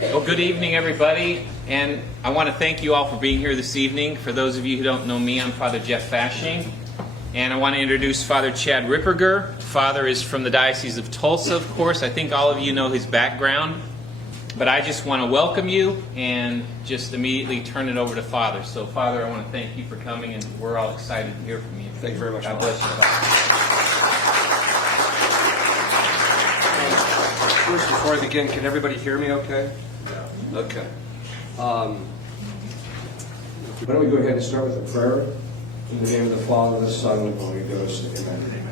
Well, good evening, everybody, and I want to thank you all for being here this evening. For those of you who don't know me, I'm Father Jeff Fashing, and I want to introduce Father Chad Ripperger. Father is from the Diocese of Tulsa, of course. I think all of you know his background, but I just want to welcome you and just immediately turn it over to Father. So, Father, I want to thank you for coming, and we're all excited to hear from you. Thank you very much. God bless you, Father. First, before I begin, can everybody hear me okay? Yeah. Okay. Why don't we go ahead and start with a prayer? In the name of the Father, the Son, and the Holy Ghost. Amen.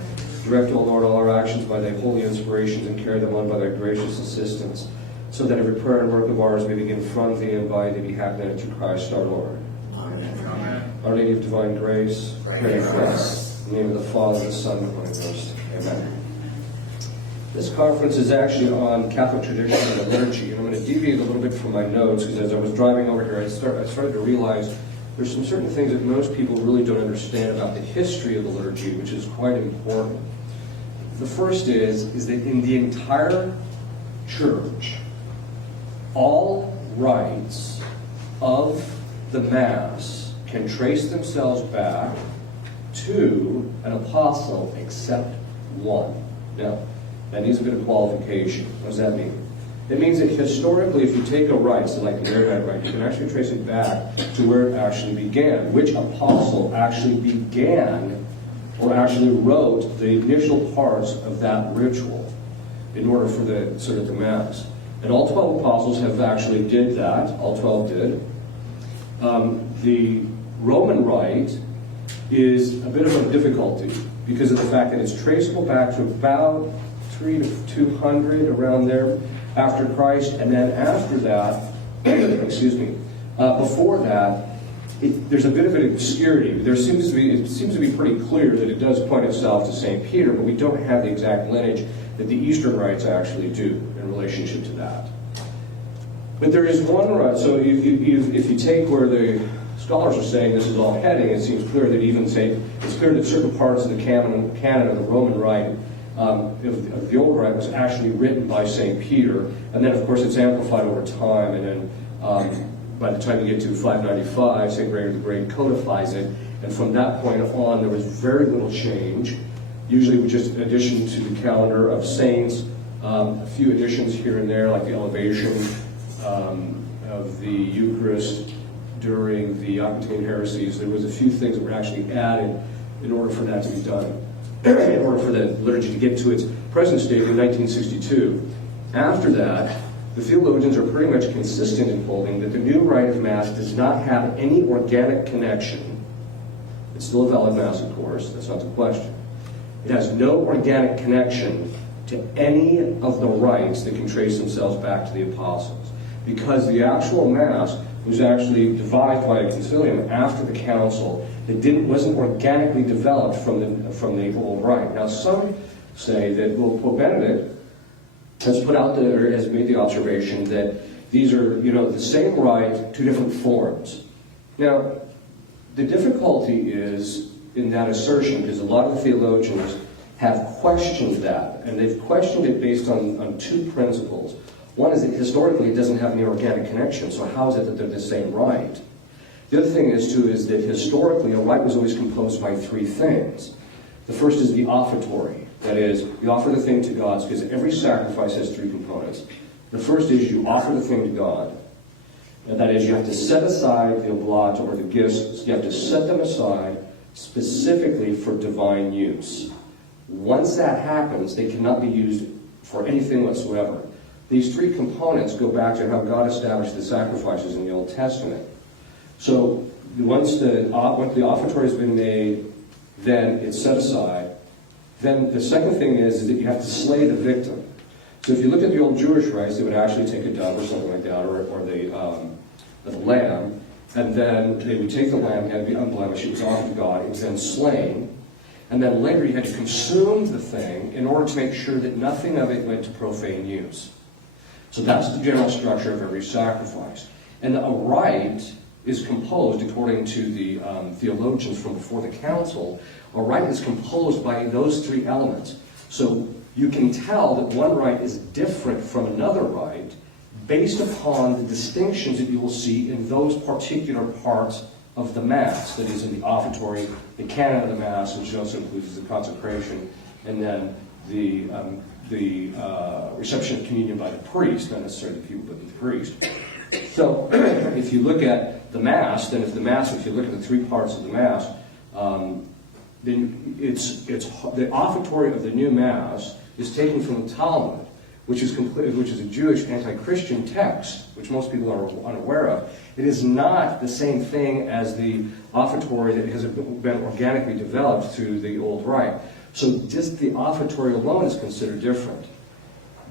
Direct, O Lord, all our actions by thy holy inspirations, and carry them on by thy gracious assistance, so that every prayer and work of ours may begin from thee and by thee, be happening through Christ our Lord. Amen. Our Lady of Divine Grace, pray for us. In the name of the Father, the Son, and the Holy Ghost. Amen. This conference is actually on Catholic tradition and liturgy, and I'm going to deviate a little bit from my notes, because as I was driving over here, I started to realize there's some certain things that most people really don't understand about the history of the liturgy, which is quite important. The first is that in the entire church, all rites of the Mass can trace themselves back to an apostle except one. Now, that needs a bit of qualification. What does that mean? It means that historically, if you take a rite, so like the Maronite rite, you can actually trace it back to where it actually began. Which apostle actually began or actually wrote the initial parts of that ritual in order for the Mass. And all 12 apostles have actually did that. All 12 did. The Roman rite is a bit of a difficulty because of the fact that it's traceable back to about 300 to 200 around there after Christ, and then after that, before that, there's a bit of an obscurity. It seems to be pretty clear that it does point itself to St. Peter, but we don't have the exact lineage that the Eastern rites actually do in relationship to that. But there is one rite. So if you take where the scholars are saying this is all heading, it seems clear that it's clear that certain parts of the canon of the Roman rite of the old rite was actually written by St. Peter, and then of course it's amplified over time, and then by the time you get to 595, St. Gregory the Great codifies it, and from that point on there was very little change, usually with just addition to the calendar of saints, a few additions here and there, like the elevation of the Eucharist during the Aquitanian heresies. There was a few things that were actually added in order for that to be done. In order for the liturgy to get to its present state in 1962. After that, the theologians are pretty much consistent in holding that the new rite of Mass does not have any organic connection. It's still a valid Mass, of course, that's not the question. It has no organic connection to any of the rites that can trace themselves back to the apostles, because the actual Mass was actually devised by a concilium after the council that wasn't organically developed from the old rite. Now, some say that Pope Benedict has made the observation that these are the same rite, two different forms. Now, the difficulty is in that assertion, because a lot of the theologians have questioned that, and they've questioned it based on two principles. One is that historically it doesn't have any organic connection, so how is it that they're the same rite? The other thing is that historically a rite was always composed by three things. The first is the offertory. That is, you offer the thing to God, because every sacrifice has three components. The first is you offer the thing to God. And that is, you have to set aside the oblat or the gifts. You have to set them aside specifically for divine use. Once that happens, they cannot be used for anything whatsoever. These three components go back to how God established the sacrifices in the Old Testament. So once the offertory has been made, then it's set aside. Then the second thing is that you have to slay the victim. So if you look at the old Jewish rites, they would actually take a dove or something like that, or the lamb, and then they would take the lamb, it had to be unblemished, it was offered to God, it was then slain, and then later you had to consume the thing in order to make sure that nothing of it went to profane use. So that's the general structure of every sacrifice. And a rite is composed, according to the theologians from before the council, a rite is composed by those three elements. So you can tell that one rite is different from another rite based upon the distinctions that you will see in those particular parts of the Mass, that is, in the offertory, the canon of the Mass, which also includes the consecration, and then the reception of communion by the priest, not necessarily the people, but the priest. So, if you look at the Mass, then if you look at the three parts of the Mass, then it's the offertory of the new Mass is taken from the Talmud, which is a Jewish anti-Christian text, which most people are unaware of. It is not the same thing as the offertory that has been organically developed through the Old Rite. So just the offertory alone is considered different.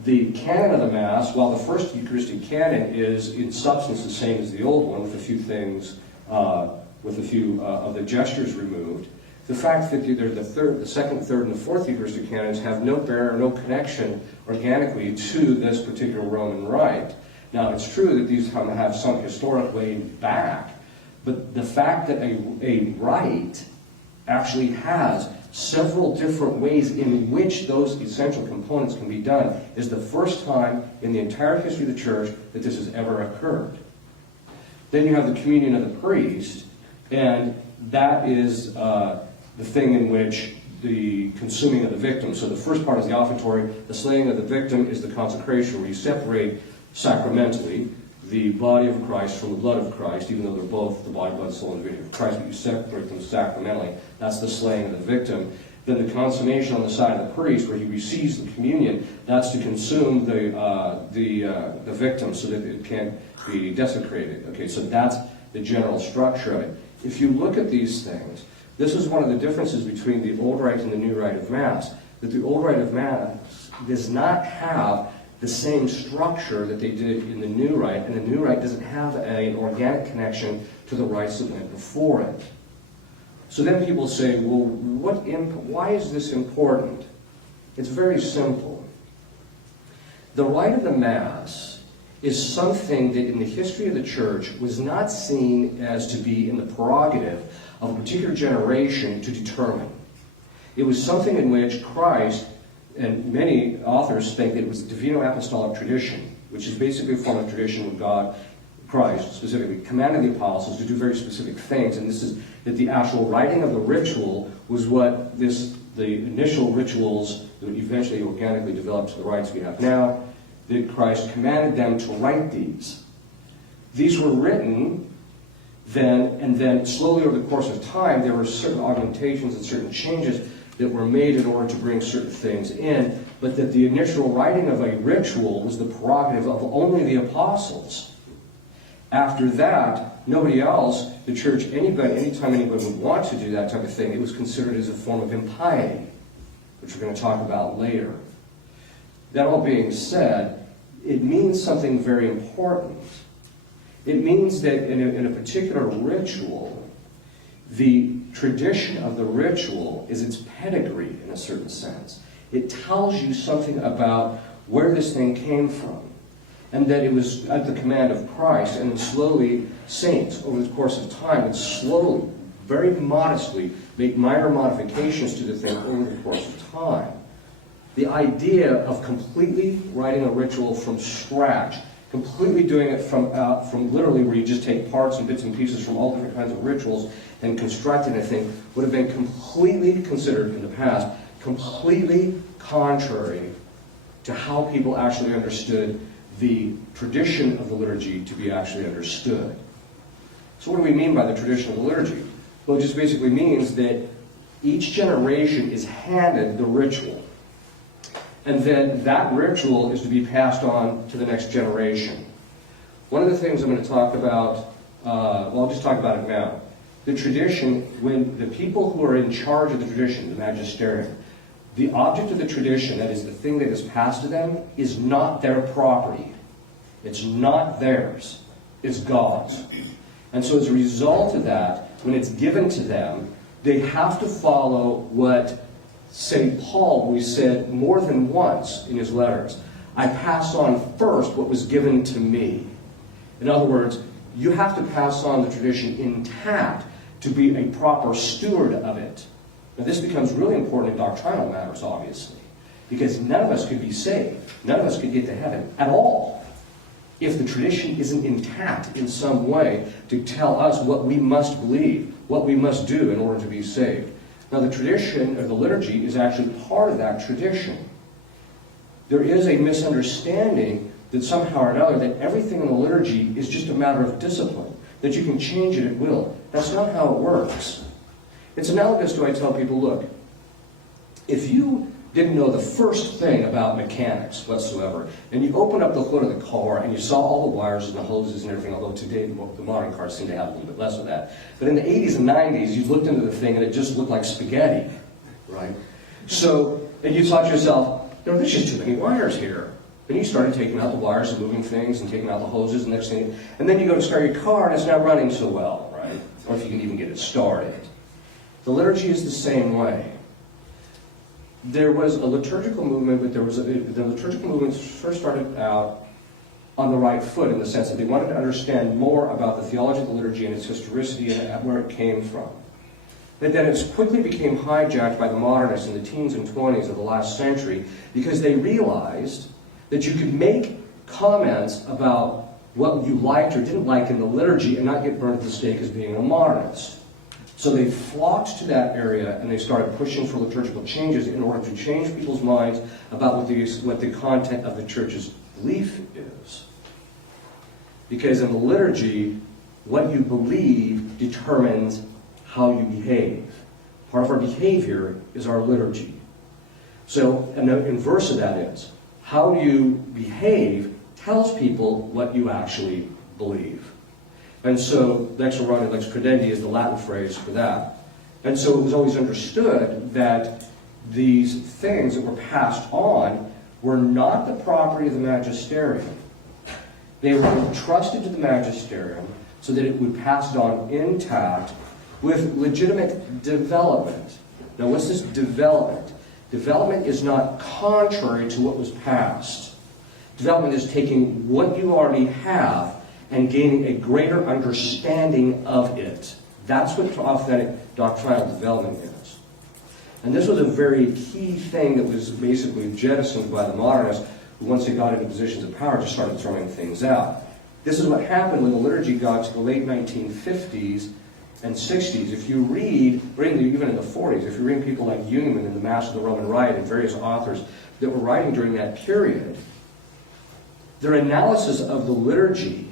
The canon of the Mass, while the first Eucharistic canon is in substance the same as the old one, with a few things, with a few of the gestures removed, the fact that the second, third, and the fourth Eucharistic canons have no connection organically to this particular Roman rite. Now, it's true that these have some historic way back, but the fact that a rite actually has several different ways in which those essential components can be done is the first time in the entire history of the Church that this has ever occurred. Then you have the communion of the priest, and that is the thing in which the consuming of the victim. So the first part is the offertory. The slaying of the victim is the consecration, where you separate sacramentally the body of Christ from the blood of Christ, even though they're both the body, blood, soul, and divinity of Christ, but you separate them sacramentally. That's the slaying of the victim. Then the consummation on the side of the priest, where he receives the communion, that's to consume the victim so that it can't be desecrated. Okay, so that's the general structure of it. If you look at these things, this is one of the differences between the Old Rite and the New Rite of Mass, that the Old Rite of Mass does not have the same structure that they did in the New Rite, and the New Rite doesn't have an organic connection to the rites that went before it. So then people say, well, why is this important? It's very simple. The rite of the Mass is something that in the history of the Church was not seen as to be in the prerogative of a particular generation to determine. It was something in which Christ, and many authors think that it was the Divino-Apostolic tradition, which is basically a form of tradition with God, Christ specifically, commanded the apostles to do very specific things, and this is that the actual writing of the ritual was what the initial rituals that would eventually organically develop to the rites we have now, that Christ commanded them to write these. These were written then, and then slowly over the course of time, there were certain augmentations and certain changes that were made in order to bring certain things in, but that the initial writing of a ritual was the prerogative of only the apostles. After that, nobody else, the church, anytime anybody would want to do that type of thing, it was considered as a form of impiety, which we're going to talk about later. That all being said, it means something very important. It means that in a particular ritual, the tradition of the ritual is its pedigree in a certain sense. It tells you something about where this thing came from, and that it was at the command of Christ, and then slowly saints over the course of time would slowly, very modestly, make minor modifications to the thing over the course of time. The idea of completely writing a ritual from scratch, completely doing it from literally where you just take parts and bits and pieces from all different kinds of rituals and construct it, I think, would have been completely considered in the past, completely contrary to how people actually understood the tradition of the liturgy to be actually understood. So what do we mean by the tradition of the liturgy? Well, it just basically means that each generation is handed the ritual, and then that ritual is to be passed on to the next generation. One of the things I'm going to talk about, I'll just talk about it now. The tradition, when the people who are in charge of the tradition, the magisterium, the object of the tradition, that is the thing that is passed to them, is not their property. It's not theirs. It's God's. And so as a result of that, when it's given to them, they have to follow what St. Paul always said more than once in his letters. I pass on first what was given to me. In other words, you have to pass on the tradition intact to be a proper steward of it. Now this becomes really important in doctrinal matters, obviously, because none of us could be saved. None of us could get to heaven at all if the tradition isn't intact in some way to tell us what we must believe, what we must do in order to be saved. Now the tradition, or the liturgy, is actually part of that tradition. There is a misunderstanding that somehow or another that everything in the liturgy is just a matter of discipline, that you can change it at will. That's not how it works. It's analogous to, I tell people, look, if you didn't know the first thing about mechanics whatsoever, and you opened up the hood of the car and you saw all the wires and the hoses and everything, although today the modern cars seem to have a little bit less of that. But in the 80s and 90s, you looked into the thing and it just looked like spaghetti, right? So, and you thought to yourself, there's just too many wires here. And you started taking out the wires and moving things and taking out the hoses and next thing. And then you go to start your car and it's not running so well, right? Or if you can even get it started. The liturgy is the same way. There was a liturgical movement, but the liturgical movement first started out on the right foot in the sense that they wanted to understand more about the theology of the liturgy and its historicity and where it came from. But then it quickly became hijacked by the modernists in the teens and 20s of the last century because they realized that you could make comments about what you liked or didn't like in the liturgy and not get burned at the stake as being a modernist. So they flocked to that area and they started pushing for liturgical changes in order to change people's minds about what the content of the church's belief is. Because in the liturgy, what you believe determines how you behave. Part of our behavior is our liturgy. So an inverse of that is, how you behave tells people what you actually believe. And so, lex orandi, lex credendi is the Latin phrase for that. And so it was always understood that these things that were passed on were not the property of the magisterium. They were entrusted to the magisterium so that it would pass it on intact with legitimate development. Now, what's this development? Development is not contrary to what was passed. Development is taking what you already have and gaining a greater understanding of it. That's what authentic doctrinal development is. And this was a very key thing that was basically jettisoned by the modernists, who once they got into positions of power just started throwing things out. This is what happened when the liturgy got to the late 1950s and 60s. If you read, or even in the 40s, if you read people like Uniman in the Mass of the Roman Rite and various authors that were writing during that period, their analysis of the liturgy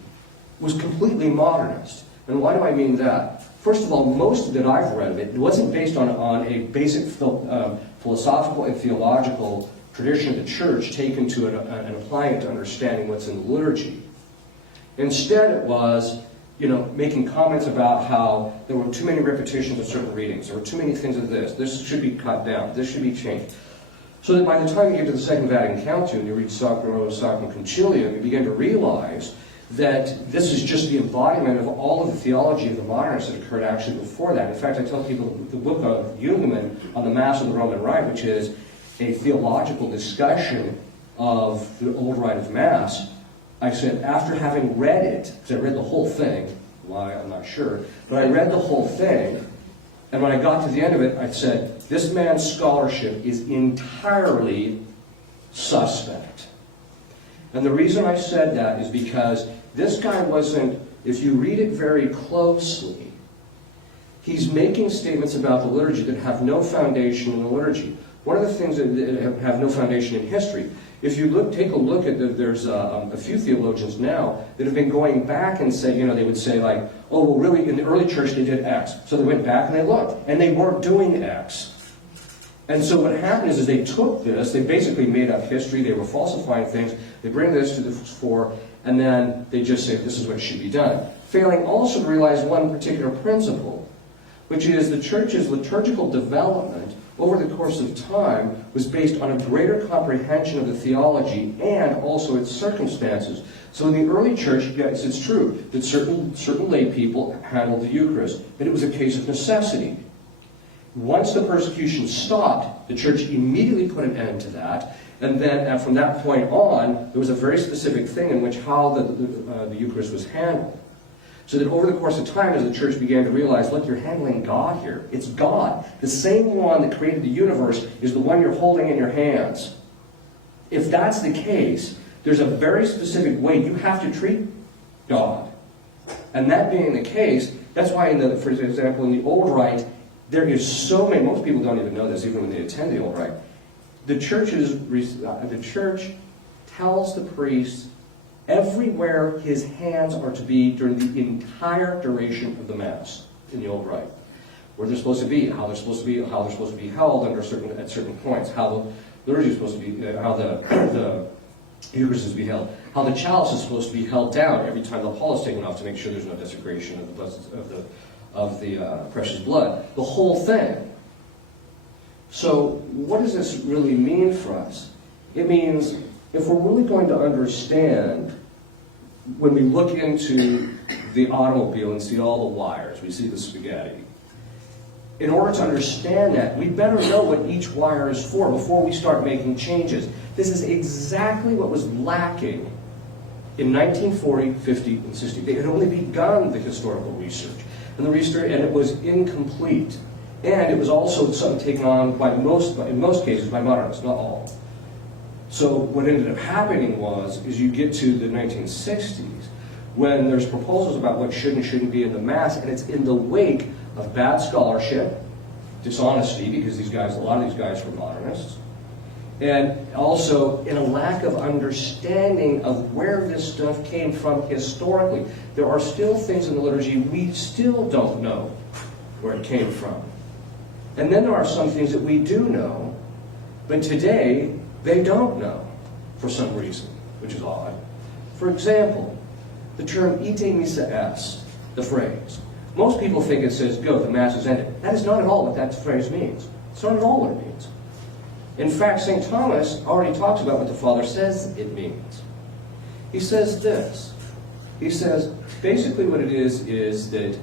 was completely modernist. And why do I mean that? First of all, most that I've read of it wasn't based on a basic philosophical and theological tradition of the church taken to it and applying it to understanding what's in the liturgy. Instead, it was, making comments about how there were too many repetitions of certain readings, there were too many things of this should be cut down, this should be changed. So that by the time you get to the Second Vatican Council and you read Sacrum Concilium, you begin to realize that this is just the embodiment of all of the theology of the modernists that occurred actually before that. In fact, I tell people the book of Uniman on the Mass of the Roman Rite, which is a theological discussion of the old rite of Mass, I said, after having read it, because I read the whole thing, why, I'm not sure, but I read the whole thing, and when I got to the end of it, I said, this man's scholarship is entirely suspect. And the reason I said that is because this guy wasn't, if you read it very closely, he's making statements about the liturgy that have no foundation in the liturgy. One of the things that have no foundation in history, if you take a look at there's a few theologians now that have been going back and say, they would say like, oh, well really in the early church they did X. So they went back and they looked, and they weren't doing X. And so what happened is they took this, they basically made up history, they were falsifying things, they bring this to the fore, and then they just say this is what should be done. Failing also to realize one particular principle, which is the church's liturgical development over the course of time was based on a greater comprehension of the theology and also its circumstances. So in the early church, yes, it's true that certain lay people handled the Eucharist, but it was a case of necessity. Once the persecution stopped, the church immediately put an end to that, and then from that point on, there was a very specific thing in which how the Eucharist was handled. So that over the course of time, as the church began to realize, look, you're handling God here. It's God. The same one that created the universe is the one you're holding in your hands. If that's the case, There's a very specific way you have to treat God. And that being the case, that's why, for example, in the Old Rite, there is so many, most people don't even know this, even when they attend the Old Rite. The church tells the priest everywhere his hands are to be during the entire duration of the Mass in the Old Rite. Where they're supposed to be, how they're supposed to be, how they're supposed to be held at certain points, how the liturgy is supposed to be, how the Eucharist is to be held, how the chalice is supposed to be held down every time the pall is taken off to make sure there's no desecration of the precious blood. The whole thing. So what does this really mean for us? It means if we're really going to understand, when we look into the automobile and see all the wires, we see the spaghetti, in order to understand that, we better know what each wire is for before we start making changes. This is exactly what was lacking in 1940, 50, and 60. They had only begun the historical research, and it was incomplete. And it was also something taken on in most cases, by modernists, not all. So what ended up happening is you get to the 1960s, when there's proposals about what should and shouldn't be in the Mass, and it's in the wake of bad scholarship, dishonesty, because a lot of these guys were modernists, and also in a lack of understanding of where this stuff came from historically. There are still things in the liturgy we still don't know where it came from. And then there are some things that we do know, but today they don't know for some reason, which is odd. For example, the term ite missa est, the phrase. Most people think it says, go, the Mass is ended. That is not at all what that phrase means. It's not at all what it means. In fact, St. Thomas already talks about what the Father says it means. He says this. He says, basically what it is that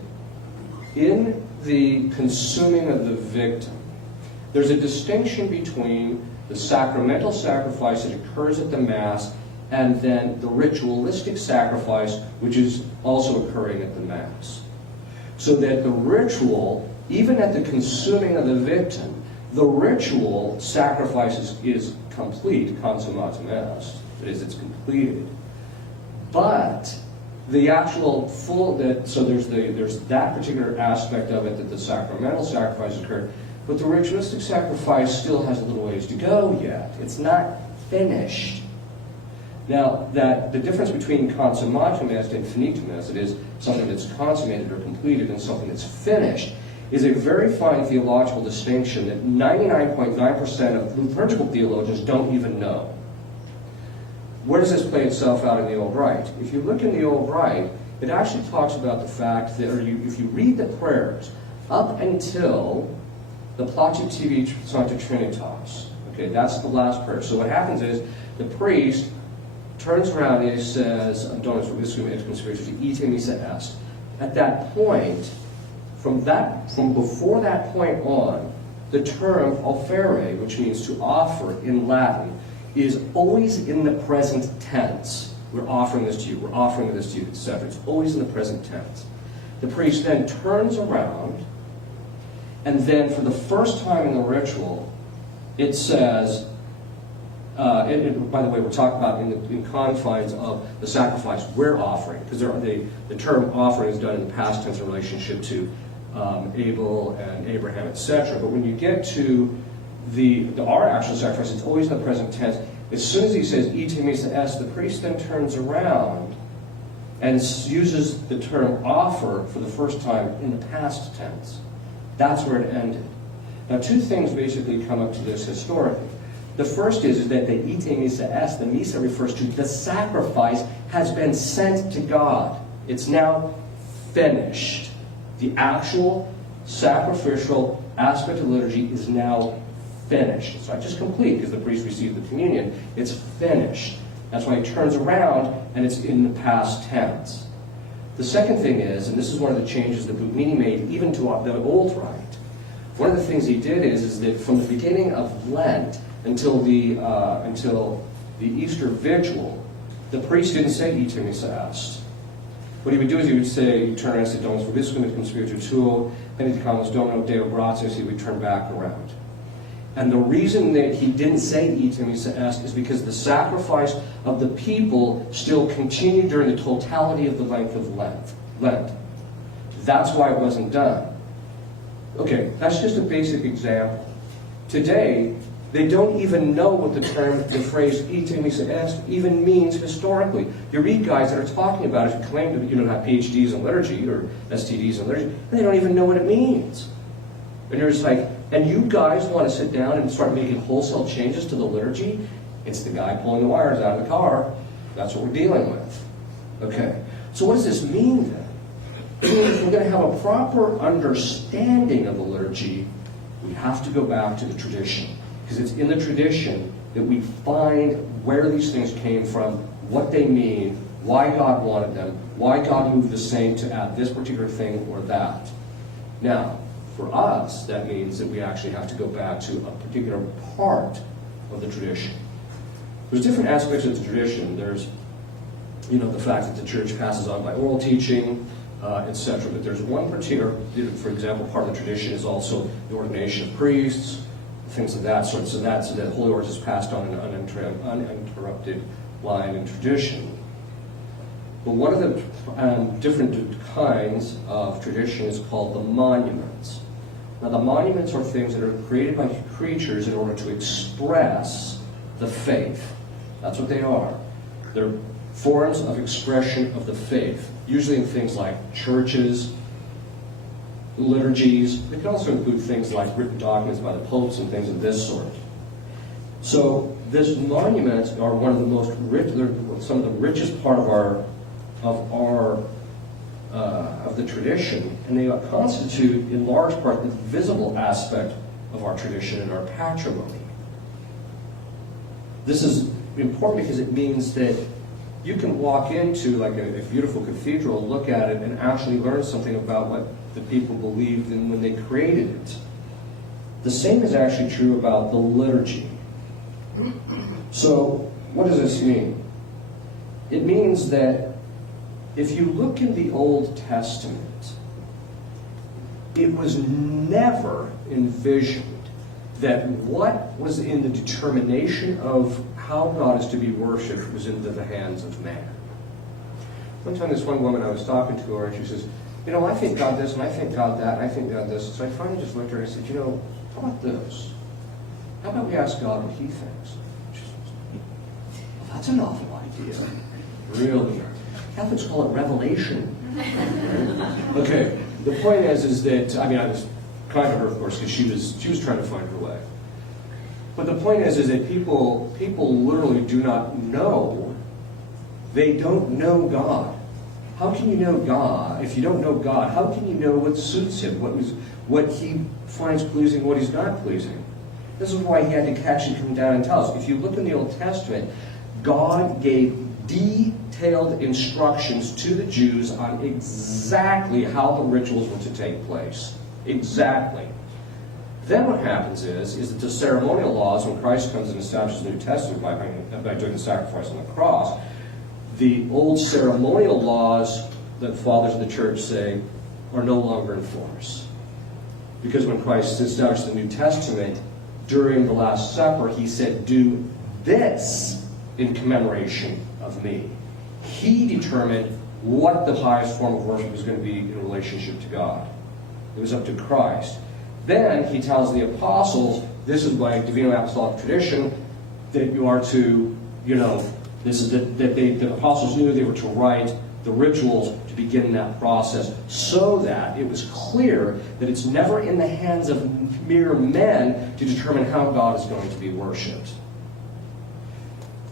in the consuming of the victim, there's a distinction between the sacramental sacrifice that occurs at the Mass and then the ritualistic sacrifice which is also occurring at the Mass. So that the ritual, even at the consuming of the victim, the ritual sacrifice is complete, consummatum est, that is, it's completed. But the actual so there's that particular aspect of it, that the sacramental sacrifice occurred, but the ritualistic sacrifice still has a little ways to go yet. It's not finished. Now, the difference between consummatum est and finitum est, it is something that's consummated or completed and something that's finished, is a very fine theological distinction that 99.9% of liturgical theologians don't even know. Where does this play itself out in the Old Rite? If you look in the Old Rite, it actually talks about the fact that, if you read the prayers up until the Placet Sancta Trinitas, okay, that's the last prayer. So what happens is the priest turns around and he says, Dominus vobiscum et conspiritus ite missa est. At that point, from before that point on, the term offerere, which means to offer in Latin, is always in the present tense. We're offering this to you, we're offering this to you, etc. It's always in the present tense. The priest then turns around, and then for the first time in the ritual, it says, by the way, we're talking about in confines of the sacrifice we're offering, because the term offering is done in the past tense in relationship to Abel and Abraham, etc. But when you get to our actual sacrifice, it's always in the present tense. As soon as he says ite missa est, the priest then turns around and uses the term offer for the first time in the past tense. That's where it ended. Now, two things basically come up to this historically. The first is that the ite missa est, the missa refers to the sacrifice has been sent to God. It's now finished. The actual sacrificial aspect of liturgy is now finished. It's not just complete because the priest received the communion. It's finished. That's why he turns around and it's in the past tense. The second thing is, and this is one of the changes that Butmini made even to the Old Rite, one of the things he did is that from the beginning of Lent until the Easter Vigil, the priest didn't say ite missa est. What he would do is he would say, he'd turn around and say, Dominus vobiscum et cum spiritu tuo, benedicamus Domino Deo gratias, he would turn back around. And the reason that he didn't say eat and he asked is because the sacrifice of the people still continued during the totality of the length of Lent. That's why it wasn't done. Okay, that's just a basic example. Today, they don't even know what the phrase "ite missa est" even means historically. You read guys that are talking about it who claim to have PhDs in liturgy or STDs in liturgy, and they don't even know what it means. And you're just like, and you guys want to sit down and start making wholesale changes to the liturgy? It's the guy pulling the wires out of the car. That's what we're dealing with. Okay, so what does this mean then? If we're going to have a proper understanding of the liturgy, we have to go back to the tradition. Because it's in the tradition that we find where these things came from, what they mean, why God wanted them, why God moved the saint to add this particular thing or that. Now, for us, that means that we actually have to go back to a particular part of the tradition. There's different aspects of the tradition. There's, the fact that the church passes on by oral teaching, etc. But there's one particular, for example, part of the tradition is also the ordination of priests, things of that sort. So that Holy Orders is passed on in an uninterrupted line in tradition. But one of the different kinds of tradition is called the monuments. Now, the monuments are things that are created by creatures in order to express the faith. That's what they are. They're forms of expression of the faith, usually in things like churches, liturgies. They can also include things like written documents by the popes and things of this sort. So, these monuments are one of the most rich, they're some of the richest part of the tradition, and they constitute, in large part, the visible aspect of our tradition and our patrimony. This is important because it means that you can walk into like a beautiful cathedral, look at it, and actually learn something about what the people believed in when they created it. The same is actually true about the liturgy. So, what does this mean? It means that if you look in the Old Testament, it was never envisioned that what was in the determination of how God is to be worshipped was into the hands of man. One time this one woman, I was talking to her, and she says, I think God this, and I think God that, and I think God this. So I finally just looked at her and I said, how about this? How about we ask God what he thinks? She says, well, that's a novel idea. Really? Catholics call it revelation. Okay, the point is that, I was kind to her, of course, because she was trying to find her way. But the point is that people literally do not know. They don't know God. How can you know God? If you don't know God, how can you know what suits him, what he finds pleasing, what he's not pleasing? This is why he had to actually come down and tell us. If you look in the Old Testament, God gave detailed instructions to the Jews on exactly how the rituals were to take place. Exactly. Then what happens is that the ceremonial laws, when Christ comes and establishes the New Testament by doing the sacrifice on the cross, the old ceremonial laws that fathers of the church say are no longer in force. Because when Christ established the New Testament, during the Last Supper, he said, do this in commemoration of me. He determined what the highest form of worship was going to be in relationship to God. It was up to Christ. Then he tells the apostles, this is by Divino Apostolic tradition, that you are to, this is that the apostles knew they were to write the rituals to begin that process, so that it was clear that it's never in the hands of mere men to determine how God is going to be worshipped.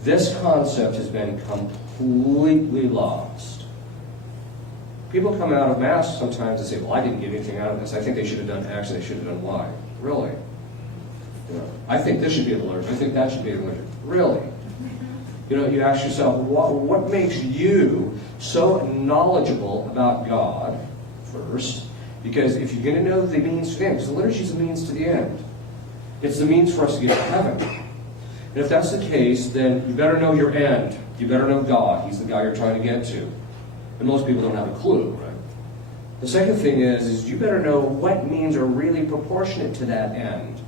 This concept has been completely lost. People come out of Mass sometimes and say, well, I didn't get anything out of this. I think they should have done X and they should have done Y. Really? I think this should be in the liturgy. I think that should be in the liturgy. Really? You ask yourself, what makes you so knowledgeable about God first? Because if you're going to know the means to the end, because the liturgy is the means to the end. It's the means for us to get to heaven. And if that's the case, then you better know your end. You better know God. He's the guy you're trying to get to. And most people don't have a clue, right? The second thing is you better know what means are really proportionate to that end.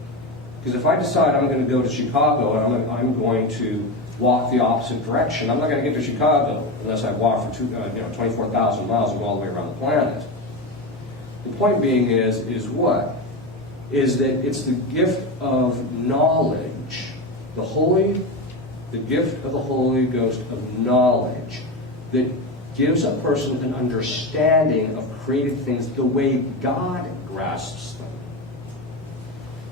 Because if I decide I'm going to go to Chicago and I'm going to walk the opposite direction, I'm not going to get to Chicago unless I walk for 24,000 miles and go all the way around the planet. The point being is what? Is that it's the gift of knowledge. The gift of the Holy Ghost of knowledge that gives a person an understanding of created things the way God grasps them.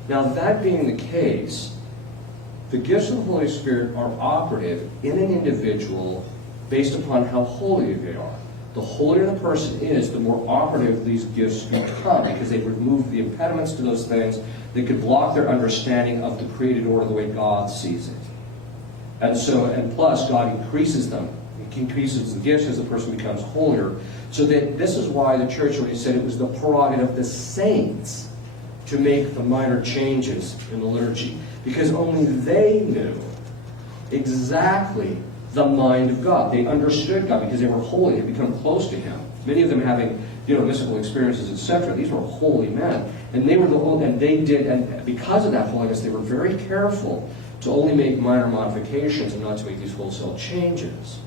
Now, that being the case, the gifts of the Holy Spirit are operative in an individual based upon how holy they are. The holier the person is, the more operative these gifts become, because they remove the impediments to those things that could block their understanding of the created order the way God sees it. And plus, God increases them. He increases the gifts as the person becomes holier. So that this is why the church already said it was the prerogative of the saints to make the minor changes in the liturgy. Because only they knew exactly the mind of God. They understood God because they were holy. They had become close to Him. Many of them having, mystical experiences, etc. These were holy men, and they were and because of that holiness, they were very careful to only make minor modifications and not to make these wholesale changes.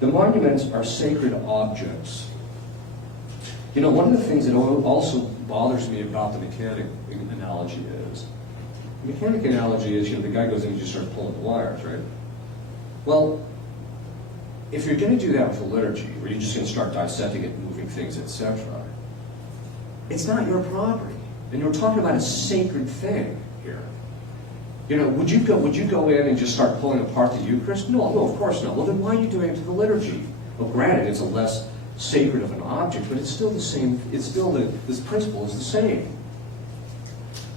The monuments are sacred objects. One of the things that also bothers me about the mechanic analogy is, the mechanic analogy is, the guy goes in and just starts pulling the wires, right? Well, if you're going to do that with the liturgy, where you're just going to start dissecting it, moving things, etc., it's not your property. And you're talking about a sacred thing here. Would you go in and just start pulling apart the Eucharist? No, of course not. Well, then why are you doing it to the liturgy? Well, granted, it's a less sacred of an object, but it's still the same. This principle is the same.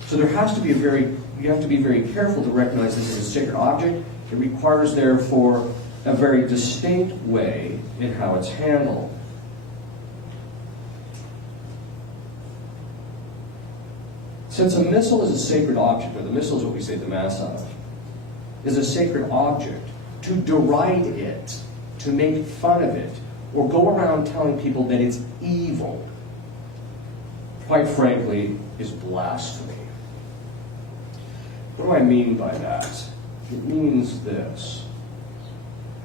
So there has to be you have to be very careful to recognize this as a sacred object. It requires, therefore, a very distinct way in how it's handled. Since a missal is a sacred object, or the missal is what we say the Mass out of, is a sacred object, to deride it, to make fun of it, or go around telling people that it's evil, quite frankly, is blasphemy. What do I mean by that? It means this.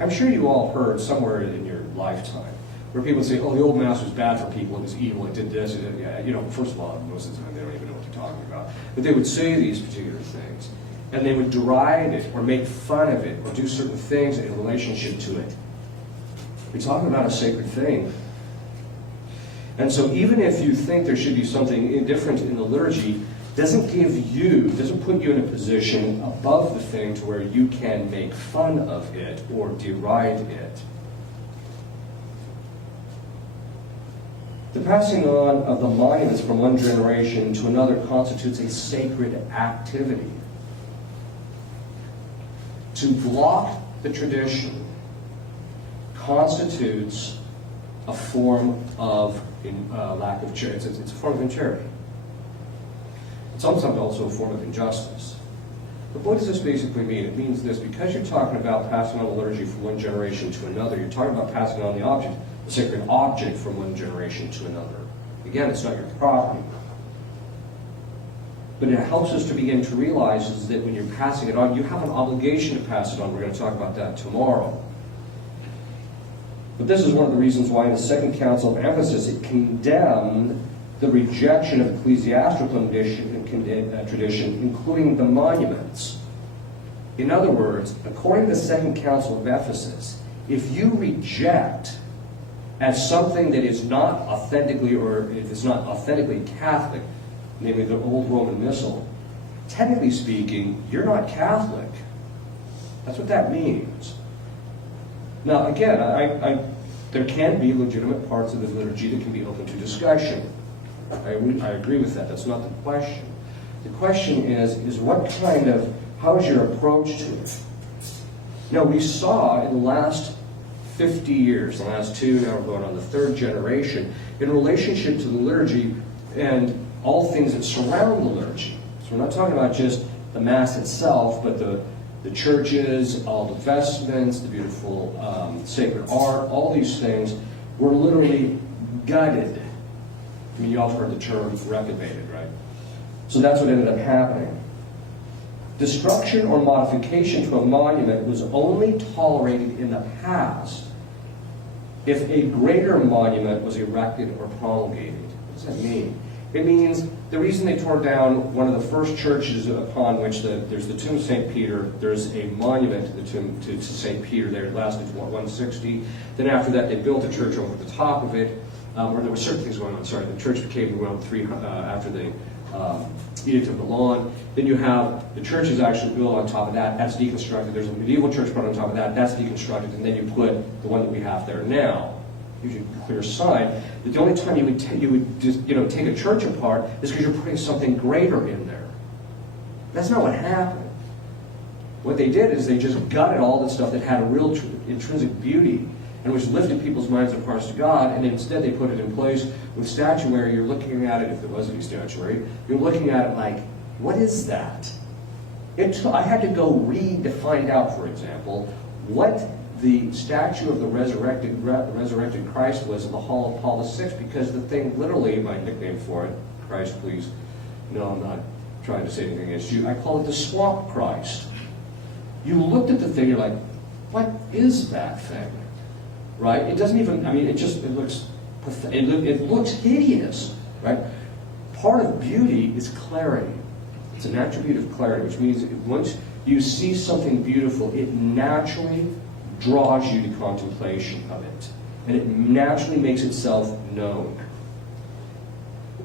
I'm sure you all heard somewhere in your lifetime where people say, oh, the old Mass was bad for people, it was evil, it did this, it did that. First of all, most of the time they don't even know what they're talking about. But they would say these particular things, and they would deride it, or make fun of it, or do certain things in relationship to it. We're talking about a sacred thing. And so even if you think there should be something different in the liturgy, doesn't put you in a position above the thing to where you can make fun of it or deride it. The passing on of the monuments from one generation to another constitutes a sacred activity. To block the tradition constitutes a form of lack of charity. It's a form of charity. It's sometimes also a form of injustice. But what does this basically mean? It means this: because you're talking about passing on the liturgy from one generation to another, you're talking about passing on the sacred object from one generation to another. Again, it's not your property. But it helps us to begin to realize is that when you're passing it on, you have an obligation to pass it on. We're going to talk about that tomorrow. But this is one of the reasons why in the Second Council of Ephesus it condemned the rejection of ecclesiastical tradition, including the monuments. In other words, according to the Second Council of Ephesus, if you reject as something that is not authentically, or if it's not authentically Catholic, namely the old Roman Missal, technically speaking, you're not Catholic. That's what that means. Now, again, there can be legitimate parts of the liturgy that can be open to discussion. I agree with that. That's not the question. The question is how is your approach to it? Now, we saw in the last 50 years, the last two, now we're going on the third generation, in relationship to the liturgy and all things that surround the liturgy. So we're not talking about just the Mass itself, but the churches, all the vestments, the beautiful sacred art, all these things were literally gutted I mean, you all heard the term reprobated, right? So that's what ended up happening. Destruction or modification to a monument was only tolerated in the past if a greater monument was erected or promulgated. What does that mean? It means the reason they tore down one of the first churches upon which there's the tomb of St. Peter, there's a monument to the tomb to St. Peter there. It lasted 160. Then after that, they built a church over the top of it, where there were certain things going on. Sorry, the church became around after the Edict of Milan. Then you have the church is actually built on top of that. That's deconstructed. There's a medieval church put on top of that. That's deconstructed. And then you put the one that we have there now. Usually a clear sign that the only time you would just, take a church apart is because you're putting something greater in there. That's not what happened. What they did is they just gutted all the stuff that had a real intrinsic beauty and which lifted people's minds and hearts to God, and instead they put it in place with statuary. You're looking at it, if there was any statuary, you're looking at it like, what is that? I had to go read to find out, for example, what the statue of the resurrected Christ was in the Hall of Paul VI, because the thing, literally, my nickname for it, Christ, please, no, I'm not trying to say anything against you, I call it the swamp Christ. You looked at the thing, you're like, what is that thing? Right? It doesn't even, it looks hideous, right? Part of beauty is clarity. It's an attribute of clarity, which means once you see something beautiful, it naturally draws you to contemplation of it. And it naturally makes itself known.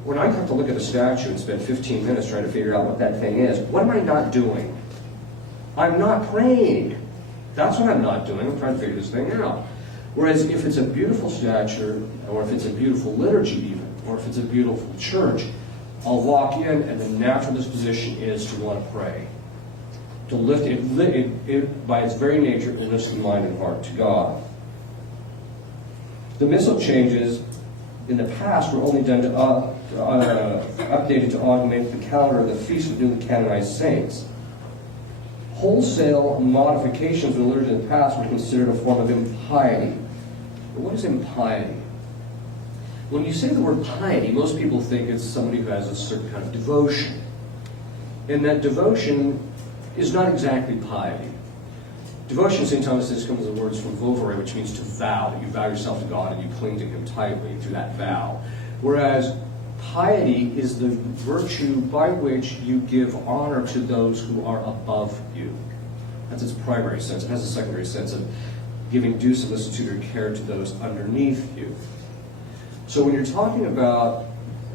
When I come to look at a statue and spend 15 minutes trying to figure out what that thing is, what am I not doing? I'm not praying. That's what I'm not doing. I'm trying to figure this thing out. Whereas if it's a beautiful statue, or if it's a beautiful liturgy even, or if it's a beautiful church, I'll walk in and the natural disposition is to want to pray. To lift it, by its very nature, it lifts the mind and heart to God. The missal changes in the past were only done to updated to augment the calendar of the feast of newly canonized saints. Wholesale modifications of the liturgy in the past were considered a form of impiety. But what is impiety? When you say the word piety, most people think it's somebody who has a certain kind of devotion. And that devotion is not exactly piety. Devotion, St. Thomas says, comes from the words from vovere, which means to vow, that you vow yourself to God and you cling to Him tightly through that vow. Whereas piety is the virtue by which you give honor to those who are above you. That's its primary sense. It has a secondary sense of giving due solicitude or care to those underneath you. So when you're talking about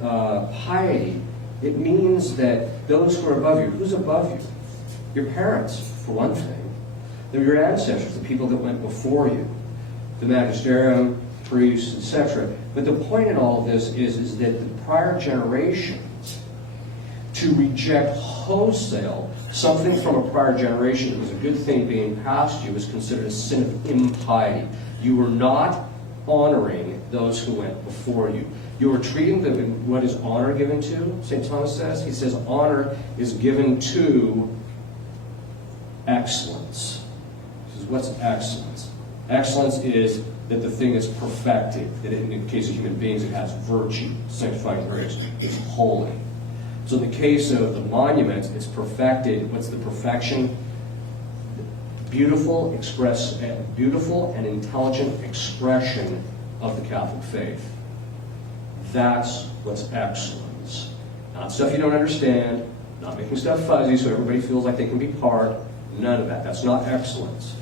piety, it means that those who are above you, who's above you? Your parents, for one thing. They're your ancestors, the people that went before you, the magisterium, priests, etc. But the point in all of this is that the prior generations, to reject wholesale something from a prior generation that was a good thing being passed to you, was considered a sin of impiety. You were not honoring those who went before you. You were treating them in what is honor given to, St. Thomas says. He says honor is given to excellence. He says, what's excellence? Excellence is that the thing is perfected, that in the case of human beings it has virtue, sanctifying grace, it's holy. So in the case of the monuments, it's perfected. What's the perfection? Beautiful and intelligent expression of the Catholic faith. That's what's excellence. Not stuff you don't understand, not making stuff fuzzy so everybody feels like they can be part. None of that. That's not excellence.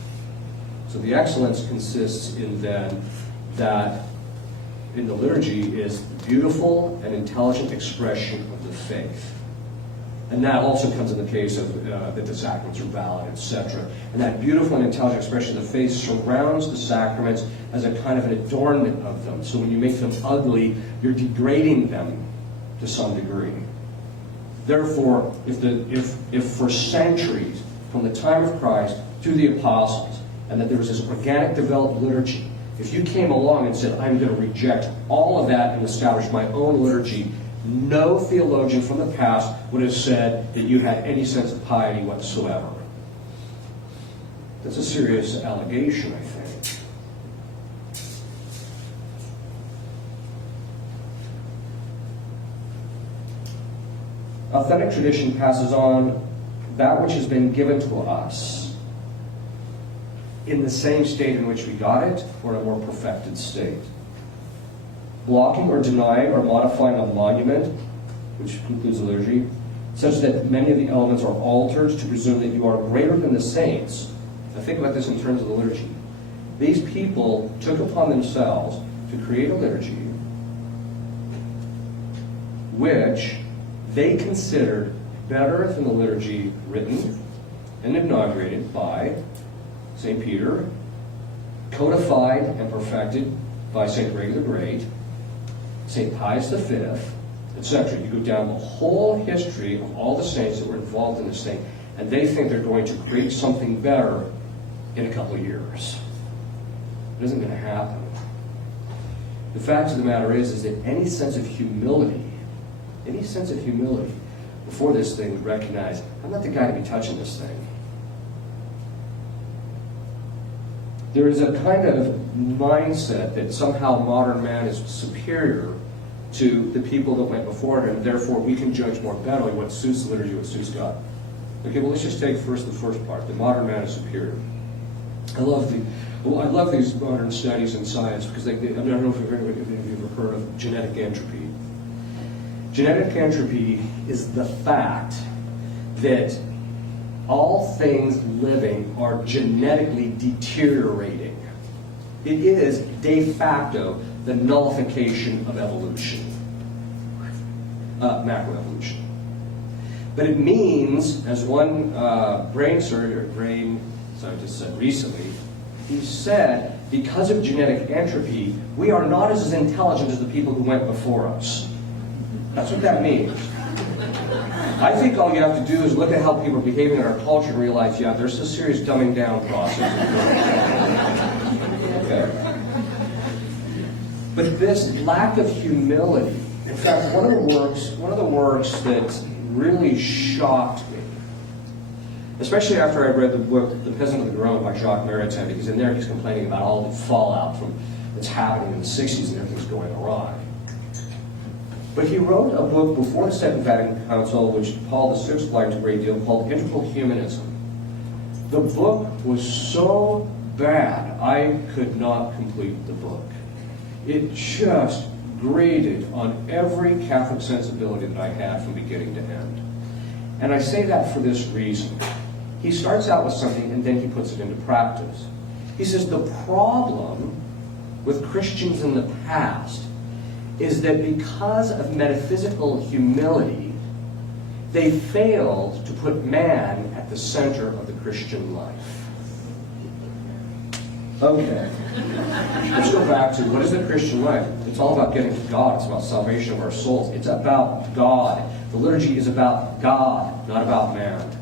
So the excellence consists in then that in the liturgy is beautiful and intelligent expression of the faith. And that also comes in the case of that the sacraments are valid, etc. And that beautiful and intelligent expression of the faith surrounds the sacraments as a kind of an adornment of them. So when you make them ugly, you're degrading them to some degree. Therefore, if for centuries, from the time of Christ through the apostles, and that there was this organic developed liturgy, if you came along and said, I'm going to reject all of that and establish my own liturgy, no theologian from the past would have said that you had any sense of piety whatsoever. That's a serious allegation, I think. Authentic tradition passes on that which has been given to us in the same state in which we got it, or in a more perfected state. Blocking or denying or modifying a monument, which concludes the liturgy, such that many of the elements are altered to presume that you are greater than the saints. Now think about this in terms of the liturgy. These people took upon themselves to create a liturgy which they considered better than the liturgy written and inaugurated by St. Peter, codified and perfected by St. Gregory the Great, St. Pius V, etc. You go down the whole history of all the saints that were involved in this thing, and they think they're going to create something better in a couple of years. It isn't going to happen. The fact of the matter is that any sense of humility before this thing would recognize, I'm not the guy to be touching this thing. There is a kind of mindset that somehow modern man is superior to the people that went before him, and therefore we can judge more badly what suits the liturgy, what suits God. Okay, well, let's just take first the first part. The modern man is superior. I love these modern studies in science because I don't know if you've ever heard of genetic entropy. Genetic entropy is the fact that all things living are genetically deteriorating. It is de facto the nullification of evolution, macroevolution. But it means, as one brain scientist said recently, he said, because of genetic entropy, we are not as intelligent as the people who went before us. That's what that means. I think all you have to do is look at how people are behaving in our culture and realize, yeah, there's a serious dumbing down process. Okay. But this lack of humility, in fact, one of the works that really shocked me, especially after I read the book The Peasant of the Garonne by Jacques Maritain, because in there he's complaining about all the fallout from that's happening in the 60s and everything's going awry. But he wrote a book before the Second Vatican Council, which Paul VI liked a great deal, called Integral Humanism. The book was so bad, I could not complete the book. It just grated on every Catholic sensibility that I had from beginning to end. And I say that for this reason. He starts out with something and then he puts it into practice. He says the problem with Christians in the past is that because of metaphysical humility, they failed to put man at the center of the Christian life. Okay. Let's go back to, what is the Christian life? It's all about getting to God. It's about salvation of our souls. It's about God. The liturgy is about God, not about man.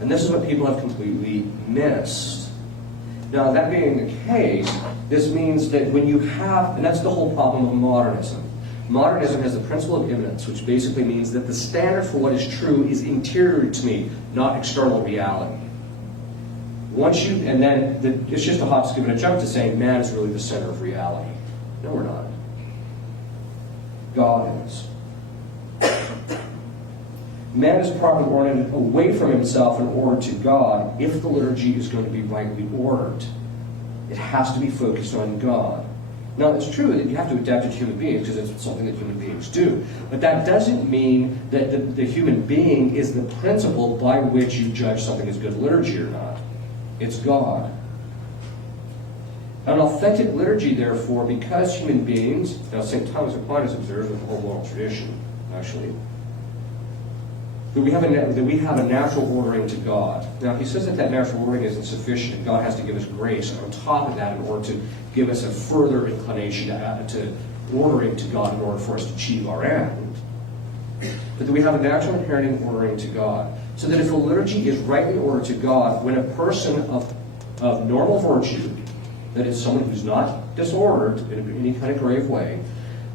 And this is what people have completely missed. Now, that being the case, this means that when you have, and that's the whole problem of modernism. Modernism has the principle of immanence, which basically means that the standard for what is true is interior to me, not external reality. It's just a hop, skip, and a jump to saying man is really the center of reality. No, we're not. God is. Man is properly oriented away from himself in order to God. If the liturgy is going to be rightly ordered, it has to be focused on God. Now, it's true that you have to adapt it to human beings because it's something that human beings do. But that doesn't mean that the human being is the principle by which you judge something as good liturgy or not. It's God. An authentic liturgy, therefore, because human beings, now St. Thomas Aquinas observes with the whole moral tradition, actually, that we have a natural ordering to God. Now, he says that natural ordering isn't sufficient, and God has to give us grace on top of that in order to give us a further inclination to ordering to God in order for us to achieve our end. But that we have a natural inherent ordering to God. So that if a liturgy is rightly ordered to God, when a person of normal virtue, that is someone who's not disordered in any kind of grave way,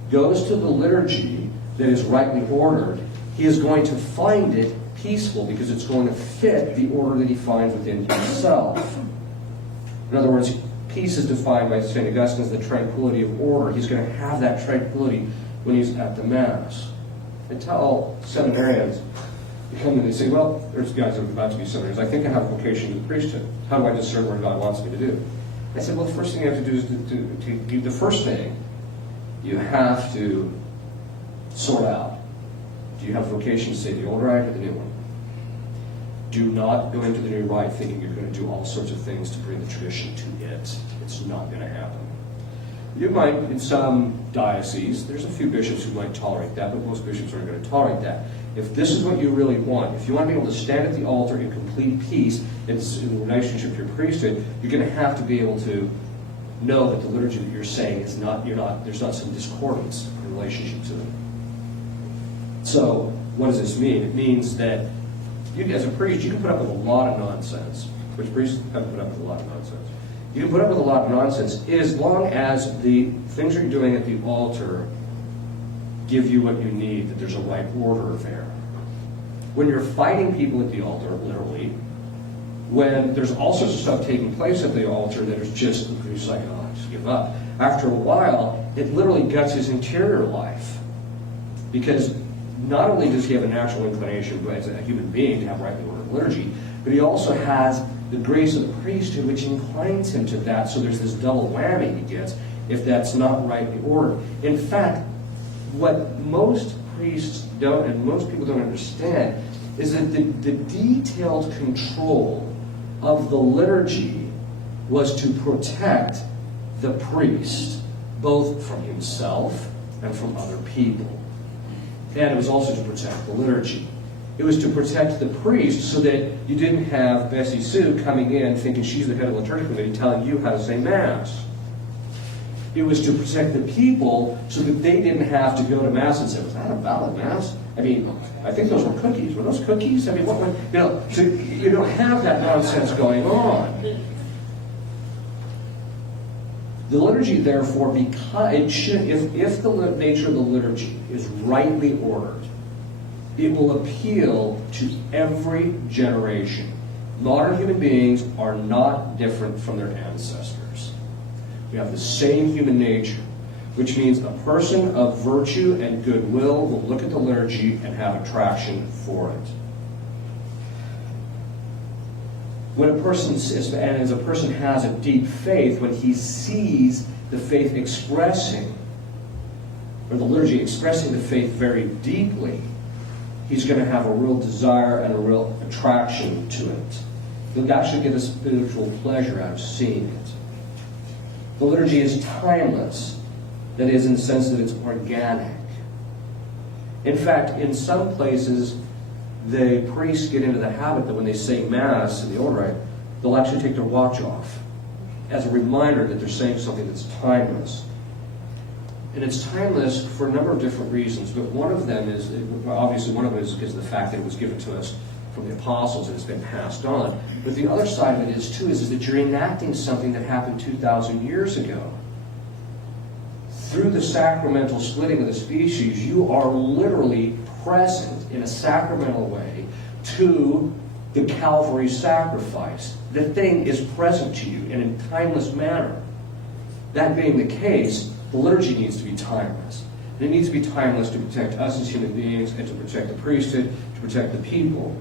goes to the liturgy that is rightly ordered, he is going to find it peaceful because it's going to fit the order that he finds within himself. In other words, peace is defined by St. Augustine as the tranquility of order. He's going to have that tranquility when he's at the Mass. and tell seminarians, you come in and they say, well, there's guys that are about to be seminarians. I think I have a vocation to the priesthood. How do I discern what God wants me to do? I said, well, the first thing you have to do is the first thing you have to sort out. Do you have a vocation to say the old rite or the new one? Do not go into the new rite thinking you're going to do all sorts of things to bring the tradition to it. It's not going to happen. You might, in some dioceses, there's a few bishops who might tolerate that, but most bishops aren't going to tolerate that. If this is what you really want, if you want to be able to stand at the altar in complete peace in relationship to your priesthood, you're going to have to be able to know that the liturgy that you're saying is not, there's not some discordance in relationship to it. So, what does this mean? It means that you, as a priest, you can put up with a lot of nonsense. Which priests haven't put up with a lot of nonsense? You can put up with a lot of nonsense as long as the things you're doing at the altar give you what you need, that there's a right order there. When you're fighting people at the altar, literally, when there's all sorts of stuff taking place at the altar that is just like, oh, just give up. After a while, it literally guts his interior life. Because not only does he have a natural inclination as a human being to have rightly ordered liturgy, but he also has the grace of the priesthood which inclines him to that, so there's this double whammy he gets if that's not rightly ordered. In fact, what most priests don't, and most people don't understand, is that the detailed control of the liturgy was to protect the priest, both from himself and from other people. And it was also to protect the liturgy. It was to protect the priest so that you didn't have Bessie Sue coming in thinking she's the head of the liturgical committee telling you how to say Mass. It was to protect the people so that they didn't have to go to Mass and say, was that a valid Mass? I mean, I think those were cookies. Were those cookies? I mean, what? So you don't have that nonsense going on. The liturgy, therefore, because it should, if the nature of the liturgy is rightly ordered, it will appeal to every generation. Modern human beings are not different from their ancestors. We have the same human nature, which means a person of virtue and goodwill will look at the liturgy and have attraction for it. When a person, and as a person has a deep faith, when he sees the faith expressing, or the liturgy expressing the faith very deeply, he's going to have a real desire and a real attraction to it. He'll actually get a spiritual pleasure out of seeing it. The liturgy is timeless. That is, in the sense that it's organic. In fact, in some places, the priests get into the habit that when they say Mass in the old rite, they'll actually take their watch off as a reminder that they're saying something that's timeless. And it's timeless for a number of different reasons, but one of them is, obviously one of them is because of the fact that it was given to us from the apostles and it's been passed on. But the other side of it is, too, is that you're enacting something that happened 2,000 years ago. Through the sacramental splitting of the species, you are literally present in a sacramental way to the Calvary sacrifice. The thing is present to you in a timeless manner. That being the case, the liturgy needs to be timeless. And it needs to be timeless to protect us as human beings and to protect the priesthood, to protect the people.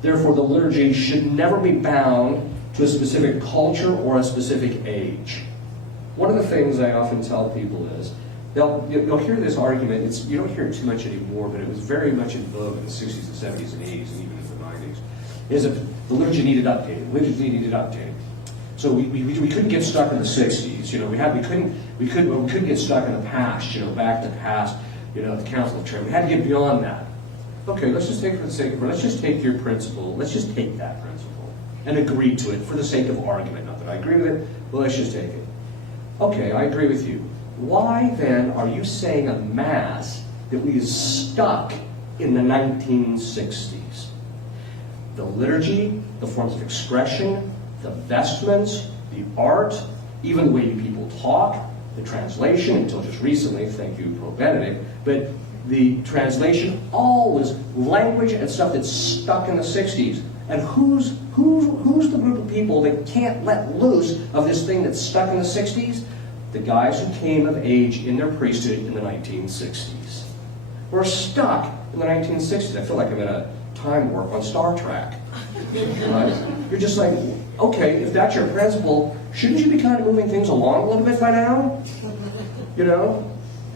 Therefore, the liturgy should never be bound to a specific culture or a specific age. One of the things I often tell people is, you'll hear this argument, you don't hear it too much anymore, but it was very much in vogue in the 60s and 70s and 80s and even in the 90s, is that the liturgy needed updating. Liturgy needed updating. So we couldn't get stuck in the 60s. We couldn't get stuck in the past. Back to the past. The Council of Trent. We had to get beyond that. Okay, let's just take it for the sake of it. Let's just take your principle. Let's just take that principle and agree to it for the sake of argument. Not that I agree with it, but let's just take it. Okay, I agree with you. Why then are you saying a Mass that we stuck in the 1960s? The liturgy, the forms of expression, the vestments, the art, even the way people talk, the translation, until just recently, thank you, Pope Benedict, but the translation, all was language and stuff that's stuck in the 60s. And who's the group of people that can't let loose of this thing that's stuck in the 60s? The guys who came of age in their priesthood in the 1960s. We're stuck in the 1960s. I feel like I'm in a time warp on Star Trek. Right? You're just like, okay, if that's your principle, shouldn't you be kind of moving things along a little bit by now? You know?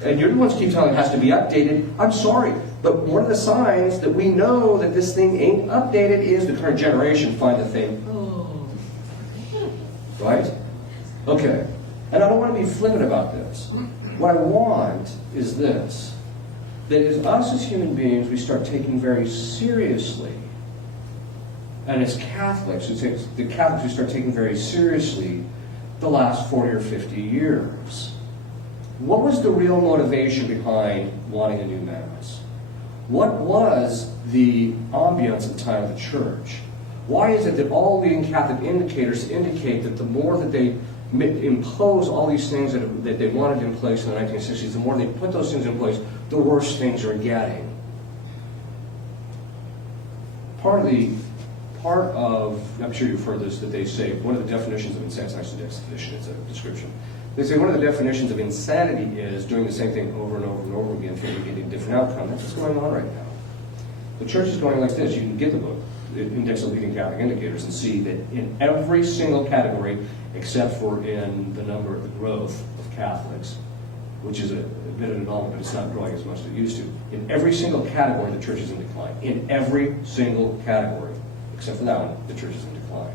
And you're the ones keep telling it has to be updated. I'm sorry, but one of the signs that we know that this thing ain't updated is the current generation find the thing, oh. Right? Okay. And I don't want to be flippant about this. What I want is this. That as us as human beings, we start taking very seriously, and as Catholics, the Catholics, we start taking very seriously the last 40 or 50 years. What was the real motivation behind wanting a new Mass? What was the ambiance at the time of the Church? Why is it that all leading Catholic indicators indicate that the more that they impose all these things that they wanted in place in the 1960s, the more they put those things in place, the worse things are getting? Part of, I'm sure you've heard this, that they say one of the definitions of insanity, it's actually a definition, it's a description. They say one of the definitions of insanity is doing the same thing over and over and over again until we get a different outcome. That's what's going on right now. The Church is going like this. You can get the book, the Index of Leading Catholic Indicators, and see that in every single category, except for in the growth of Catholics, which is a bit of an anomaly, but it's not growing as much as it used to. In every single category, the Church is in decline. In every single category, except for that one, the Church is in decline.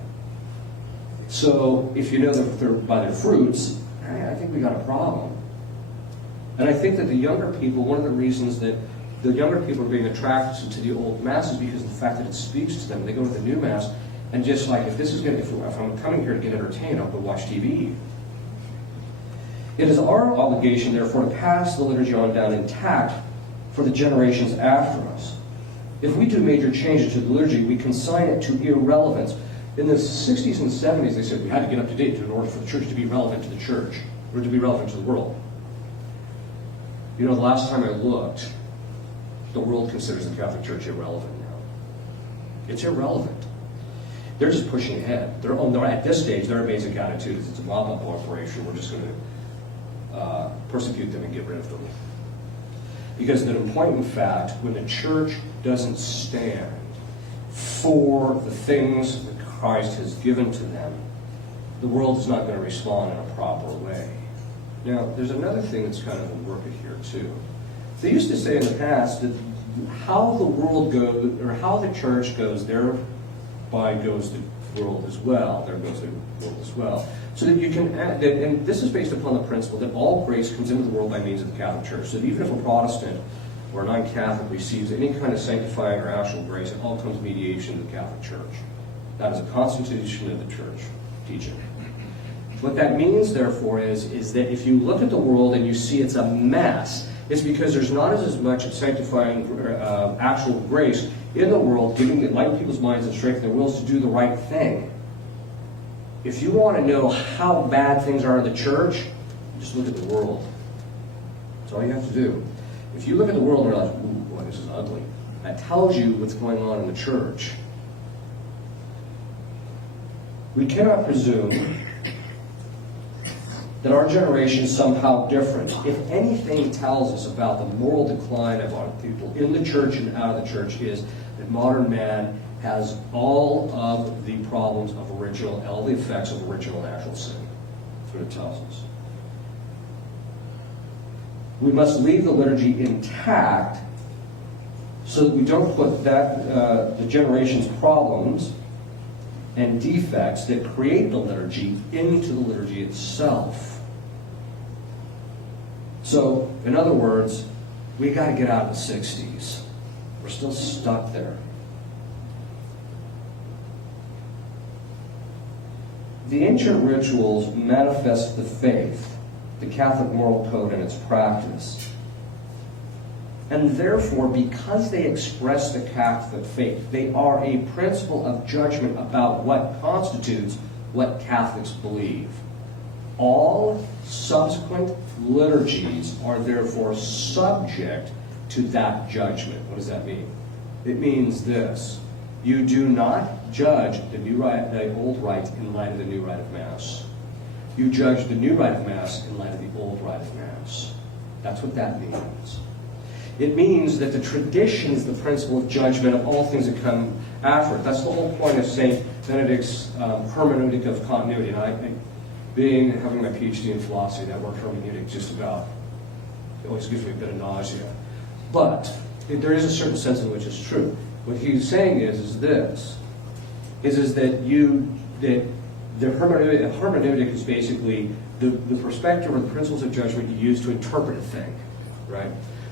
So if you know that they're by their fruits, I think we got a problem. And I think that the younger people, one of the reasons that the younger people are being attracted to the old Mass is because of the fact that it speaks to them. They go to the new Mass, and just like, if I'm coming here to get entertained, I'll go watch TV. It is our obligation, therefore, to pass the liturgy on down intact for the generations after us. If we do major changes to the liturgy, we consign it to irrelevance. In the 60s and 70s, they said we had to get up to date in order for the Church to be relevant to the Church, or to be relevant to the world. You know, the last time I looked, the world considers the Catholic Church irrelevant now. It's irrelevant. They're just pushing ahead. They're at this stage, their basic attitude is it's a mob-up operation. We're just going to persecute them and get rid of them. Because the point in fact, when the Church doesn't stand for the things that Christ has given to them, the world is not going to respond in a proper way. Now, there's another thing that's kind of a work here too. They used to say in the past that how the world goes, or how the Church goes, thereby goes the world as well. There goes the world as well. So that you can, and this is based upon the principle that all grace comes into the world by means of the Catholic Church. So that even if a Protestant or a non-Catholic receives any kind of sanctifying or actual grace, it all comes mediation of the Catholic Church. That is a constitution of the Church teaching. What that means, therefore, is that if you look at the world and you see it's a mess, it's because there's not as much sanctifying actual grace in the world, giving light people's minds and strengthening their wills to do the right thing. If you want to know how bad things are in the Church, just look at the world. That's all you have to do. If you look at the world and you're like, ooh, boy, this is ugly, that tells you what's going on in the Church. We cannot presume that our generation is somehow different. If anything tells us about the moral decline of our people in the Church and out of the Church is that modern man has all of the problems of all the effects of original natural sin. That's what it tells us. We must leave the liturgy intact so that we don't put the generation's problems and defects that create the liturgy into the liturgy itself. So, in other words, we got to get out of the 60s. We're still stuck there. The ancient rituals manifest the faith, the Catholic moral code, and its practice. And therefore, because they express the Catholic faith, they are a principle of judgment about what constitutes what Catholics believe. All subsequent liturgies are therefore subject to that judgment. What does that mean? It means this. You do not judge the old rite in light of the new rite of Mass. You judge the new rite of Mass in light of the old rite of Mass. That's what that means. It means that the tradition is the principle of judgment of all things that come after it. That's the whole point of St. Benedict's hermeneutic of continuity. And I think, having my PhD in philosophy, that word hermeneutic just about always gives me a bit of nausea. But there is a certain sense in which it's true. What he's saying is that the hermeneutic is basically the perspective or the principles of judgment you use to interpret a thing, right?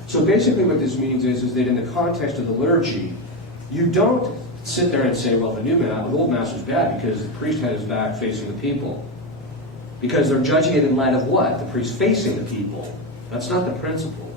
So basically what this means is that in the context of the liturgy, you don't sit there and say, well, the old Mass was bad because the priest had his back facing the people. Because they're judging it in light of what? The priest facing the people. That's not the principle.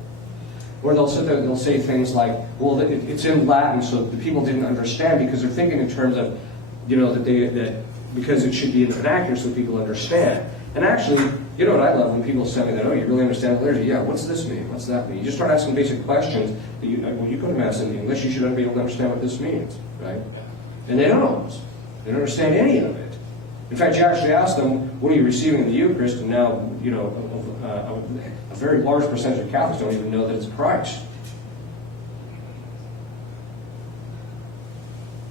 Or they'll sit there and they'll say things like, well, it's in Latin, so the people didn't understand, because they're thinking in terms of, that because it should be in the vernacular so people understand. And actually, you know what I love when people say that, oh, you really understand the liturgy? Yeah, what's this mean? What's that mean? You just start asking basic questions. When you go to Mass in English, you should be able to understand what this means, right? And they don't. They don't understand any of it. In fact, you actually ask them, what are you receiving in the Eucharist? And now, a very large percentage of Catholics don't even know that it's Christ.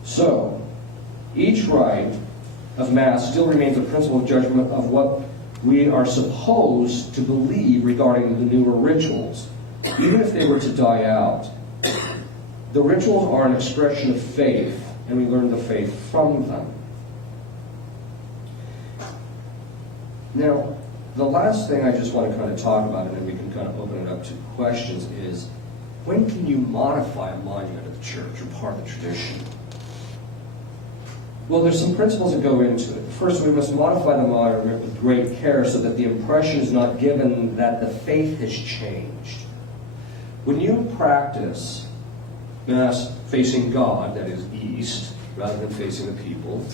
So, each rite of Mass still remains a principle of judgment of what we are supposed to believe regarding the newer rituals, even if they were to die out. The rituals are an expression of faith, and we learn the faith from them. Now, the last thing I just want to kind of talk about, and then we can kind of open it up to questions, is when can you modify a monument of the church or part of the tradition? Well, there's some principles that go into it. First, we must modify the monument with great care so that the impression is not given that the faith has changed. When you practice Mass facing God, that is east, rather than facing the people,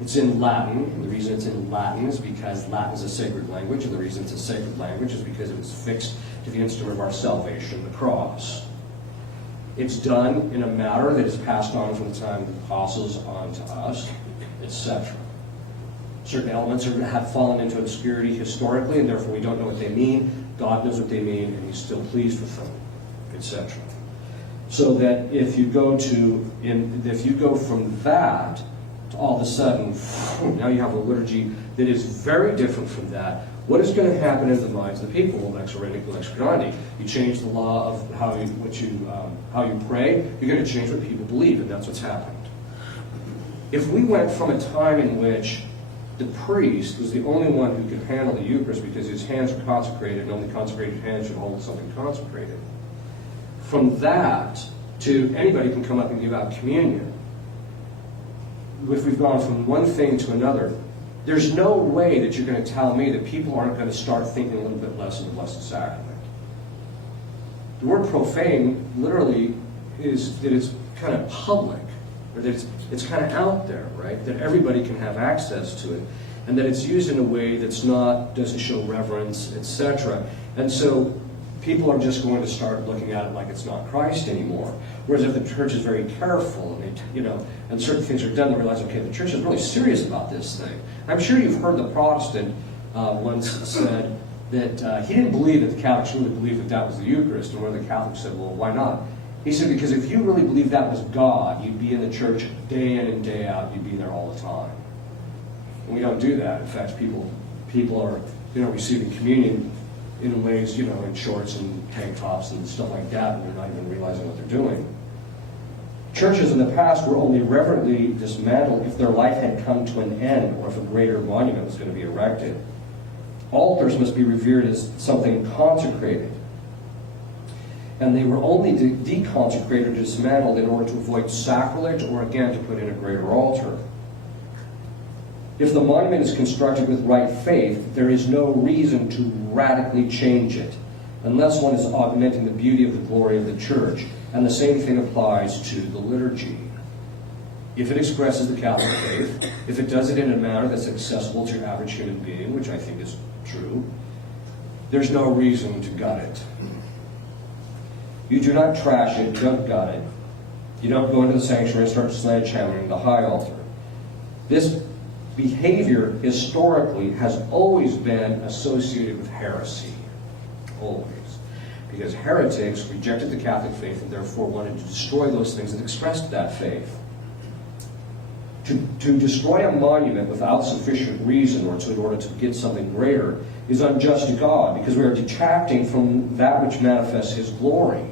it's in Latin, and the reason it's in Latin is because Latin is a sacred language, and the reason it's a sacred language is because it was fixed to the instrument of our salvation, the cross. It's done in a manner that is passed on from the time of the apostles on to us, etc. Certain elements have fallen into obscurity historically, and therefore we don't know what they mean. God knows what they mean, and He's still pleased with them, etc. So that if you go from that to all of a sudden, now you have a liturgy that is very different from that. What is going to happen in the minds of the people? Lex orandi, lex credendi. You change the law of how you pray. You're going to change what people believe, and that's what's happened. If we went from a time in which the priest was the only one who could handle the Eucharist because his hands are consecrated, and only consecrated hands should hold something consecrated, from that to anybody can come up and give out communion. If we've gone from one thing to another, there's no way that you're going to tell me that people aren't going to start thinking a little bit less of the Blessed Sacrament. The word profane literally is that it's kind of public, or that it's kind of out there, right? That everybody can have access to it, and that it's used in a way doesn't show reverence, etc. And so people are just going to start looking at it like it's not Christ anymore. Whereas if the church is very careful and certain things are done, they realize, okay, the church is really serious about this thing. I'm sure you've heard the Protestant once said that he didn't believe that the Catholics really believed that was the Eucharist, and one of the Catholics said, well, why not? He said, because if you really believed that was God, you'd be in the church day in and day out, you'd be there all the time. And we don't do that. In fact, people are receiving communion in ways, in shorts and tank tops and stuff like that, and they're not even realizing what they're doing. Churches in the past were only reverently dismantled if their life had come to an end or if a greater monument was going to be erected. Altars must be revered as something consecrated. And they were only deconsecrated or dismantled in order to avoid sacrilege or, again, to put in a greater altar. If the monument is constructed with right faith, there is no reason to radically change it, unless one is augmenting the beauty of the glory of the church. And the same thing applies to the liturgy. If it expresses the Catholic faith, if it does it in a manner that's accessible to your average human being, which I think is true, there's no reason to gut it. You do not trash it, don't gut it. You don't go into the sanctuary and start sledgehammering the high altar. This behavior historically has always been associated with heresy. Always. because heretics rejected the Catholic faith and therefore wanted to destroy those things that expressed that faith. To destroy a monument without sufficient reason or in order to get something greater is unjust to God, because we are detracting from that which manifests His glory.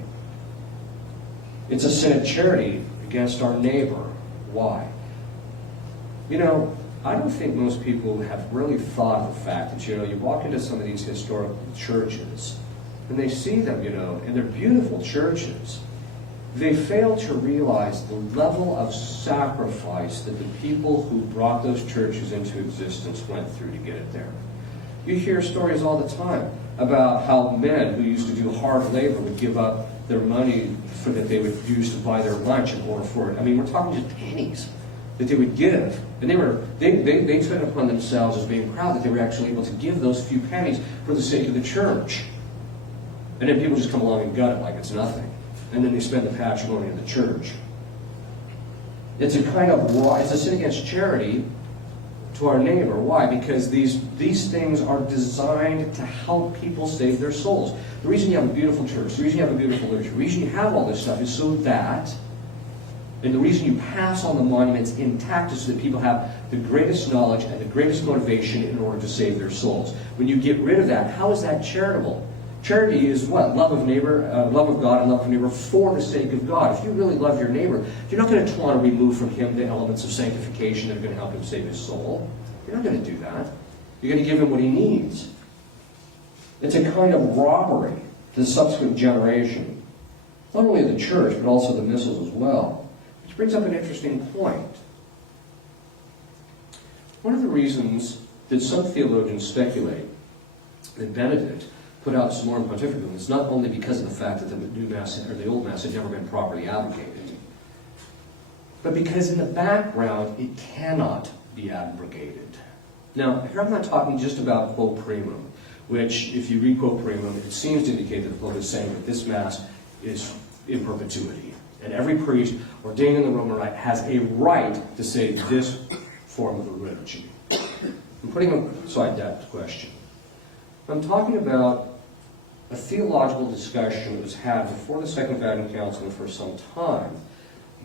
It's a sin of charity against our neighbor. Why? You know, I don't think most people have really thought of the fact that, you walk into some of these historical churches and they see them, and they're beautiful churches. They fail to realize the level of sacrifice that the people who brought those churches into existence went through to get it there. You hear stories all the time about how men who used to do hard labor would give up their money that they would use to buy their lunch in order for it. I mean, we're talking just pennies that they would give. And they took it upon themselves as being proud that they were actually able to give those few pennies for the sake of the church. And then people just come along and gut it like it's nothing. And then they spend the patrimony of the church. It's a sin against charity to our neighbor. Why? Because these things are designed to help people save their souls. The reason you have a beautiful church, the reason you have a beautiful liturgy, the reason you have all this stuff is so that, and the reason you pass on the monuments intact is so that people have the greatest knowledge and the greatest motivation in order to save their souls. When you get rid of that, how is that charitable? Charity is what? Love of neighbor, love of God and love of neighbor for the sake of God. If you really love your neighbor, you're not going to want to remove from him the elements of sanctification that are going to help him save his soul. You're not going to do that. You're going to give him what he needs. It's a kind of robbery to the subsequent generation. Not only of the church, but also the missals as well. Which brings up an interesting point. One of the reasons that some theologians speculate that Benedict put out some more pontificum is not only because of the fact that the new Mass or the old Mass had never been properly abrogated, but because in the background it cannot be abrogated. Now, here I'm not talking just about quo primum, which, if you read quo primum, it seems to indicate that the Pope is saying that this Mass is in perpetuity, and every priest ordained in the Roman Rite has a right to say this form of the liturgy. I'm putting aside that question. I'm talking about a theological discussion that was had before the Second Vatican Council and for some time,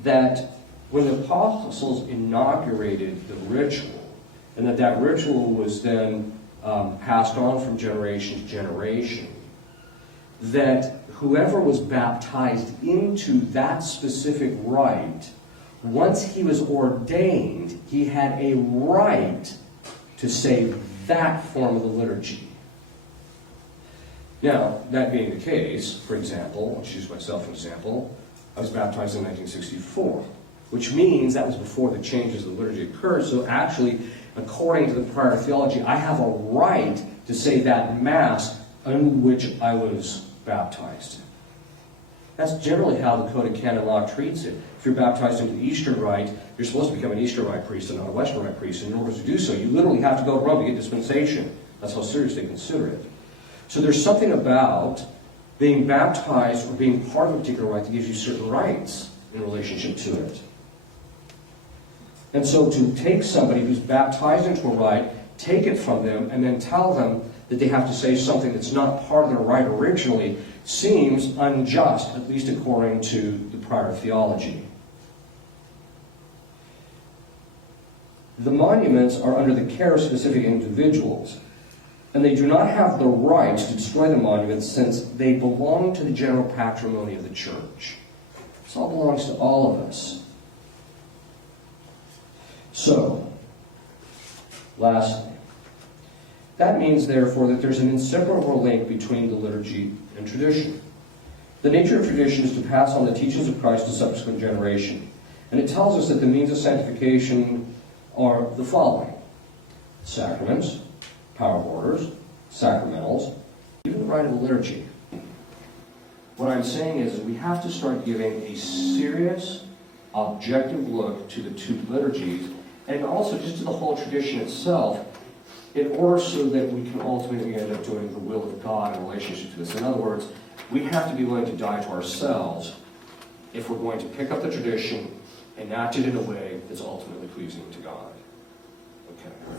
that when the apostles inaugurated the ritual, and that ritual was then passed on from generation to generation, that whoever was baptized into that specific rite, once he was ordained, he had a right to say that form of the liturgy. Now, that being the case, for example, I'll choose myself an example, I was baptized in 1964, which means that was before the changes of the liturgy occurred, so actually, according to the prior theology, I have a right to say that Mass in which I was baptized. That's generally how the Code of Canon Law treats it. If you're baptized into the Eastern Rite, you're supposed to become an Eastern Rite priest and not a Western Rite priest, and in order to do so, you literally have to go to Rome to get dispensation. That's how serious they consider it. So there's something about being baptized or being part of a particular rite that gives you certain rights in relationship to it. And so to take somebody who's baptized into a rite, take it from them, and then tell them that they have to say something that's not part of their rite originally seems unjust, at least according to the prior theology. The monuments are under the care of specific individuals, and they do not have the right to destroy the monuments since they belong to the general patrimony of the Church. This all belongs to all of us. So, lastly, that means, therefore, that there's an inseparable link between the liturgy and tradition. The nature of tradition is to pass on the teachings of Christ to subsequent generation. And it tells us that the means of sanctification are the following: sacraments, power of orders, sacramentals, even the rite of the liturgy. What I'm saying is that we have to start giving a serious, objective look to the two liturgies, and also just to the whole tradition itself, in order so that we can ultimately end up doing the will of God in relationship to this. In other words, we have to be willing to die to ourselves if we're going to pick up the tradition and act it in a way that's ultimately pleasing to God.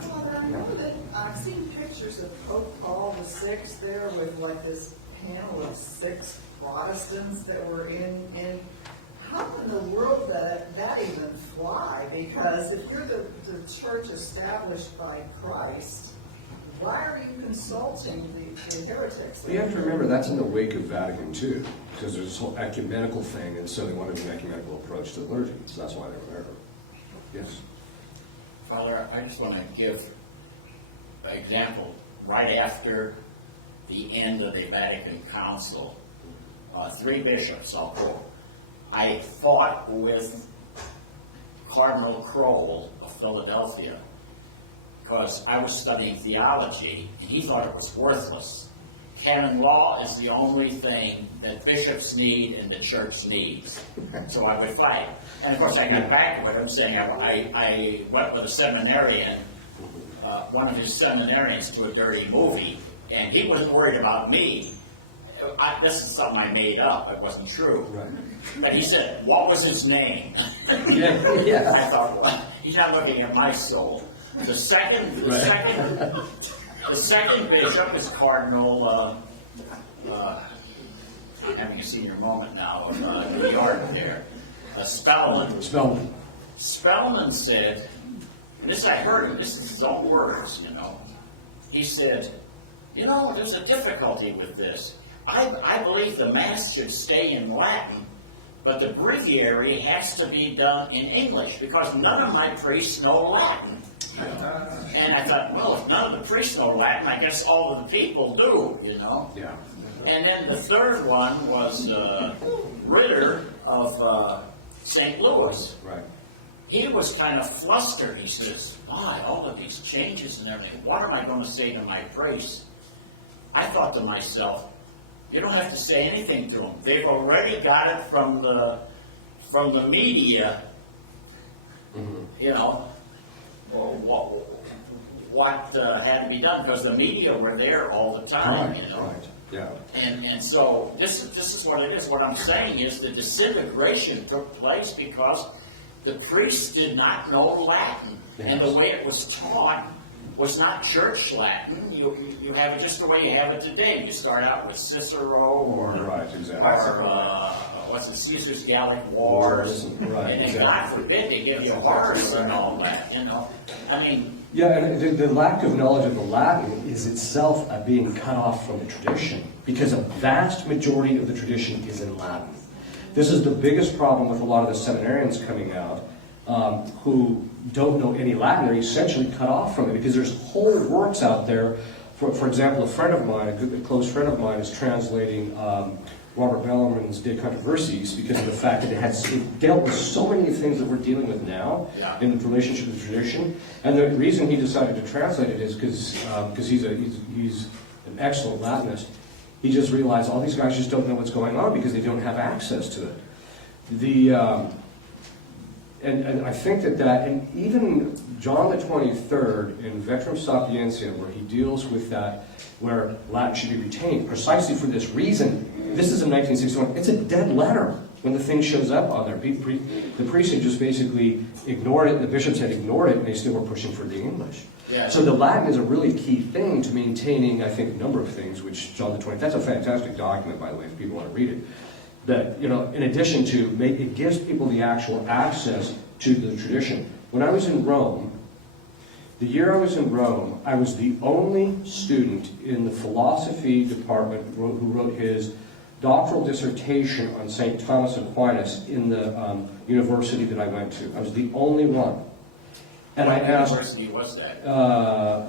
Father, I know that I've seen pictures of Pope Paul VI there with like this panel of 6 Protestants that were in. How in the world that even fly? Because if you're the church established by Christ, why are you consulting the heretics? You have to remember that's in the wake of Vatican II, because there's this whole ecumenical thing, and so they wanted an ecumenical approach to liturgy. So that's why they were there. Yes. Father, I just want to give an example. Right after the end of the Vatican Council, 3 bishops, I'll quote, I fought with Cardinal Kroll of Philadelphia because I was studying theology and he thought it was worthless. Canon law is the only thing that bishops need and the church needs. So I would fight. And of course I got back with him saying I went with a seminarian, one of his seminarians, to a dirty movie, and he wasn't worried about me. This is something I made up. It wasn't true. Right. But he said, what was his name? Yeah. I thought, well, he's not looking at my soul. The second bishop is Cardinal, I'm having a senior moment now of New York there, Spellman. Spellman said, this I heard, this is his own words, he said, there's a difficulty with this. I believe the Mass should stay in Latin, but the breviary has to be done in English, because none of my priests know Latin. And I thought, well, if none of the priests know Latin, I guess all of the people do, Yeah. And then the third one was Ritter of St. Louis. Right. He was kind of flustered. He says, my, all of these changes and everything, what am I going to say to my priests? I thought to myself, you don't have to say anything to them. They've already got it from the media, what had to be done, because the media were there all the time, Right. Yeah. And so this is what it is. What I'm saying is the disintegration took place because the priests did not know Latin, and the way it was taught was not church Latin. You have it just the way you have it today. You start out with Cicero or what's the Caesar's Gallic Wars, and God forbid they give you Horace and all that. I mean. Yeah, and the lack of knowledge of the Latin is itself being cut off from the tradition, because a vast majority of the tradition is in Latin. This is the biggest problem with a lot of the seminarians coming out who don't know any Latin. They're essentially cut off from it, because there's whole works out there. For example, a friend of mine, a close friend of mine, is translating Robert Bellarmine's De Controversies, because of the fact that it dealt with so many things that we're dealing with now in relationship to the tradition. And the reason he decided to translate it is because he's an excellent Latinist. He just realized all these guys just don't know what's going on because they don't have access to it. And I think that, and even John the 23rd in Veterum Sapientia, where he deals with that, where Latin should be retained, precisely for this reason. This is in 1961. It's a dead letter when the thing shows up on there. The priests had just basically ignored it, the bishops had ignored it, and they still were pushing for the English. Yeah. So the Latin is a really key thing to maintaining, I think, a number of things, which John the 23rd, that's a fantastic document, by the way, if people want to read it. That, in addition to, it gives people the actual access to the tradition. When I was in Rome, the year I was in Rome, I was the only student in the philosophy department who wrote his doctoral dissertation on St. Thomas Aquinas in the university that I went to. I was the only one. And What I asked, university was that?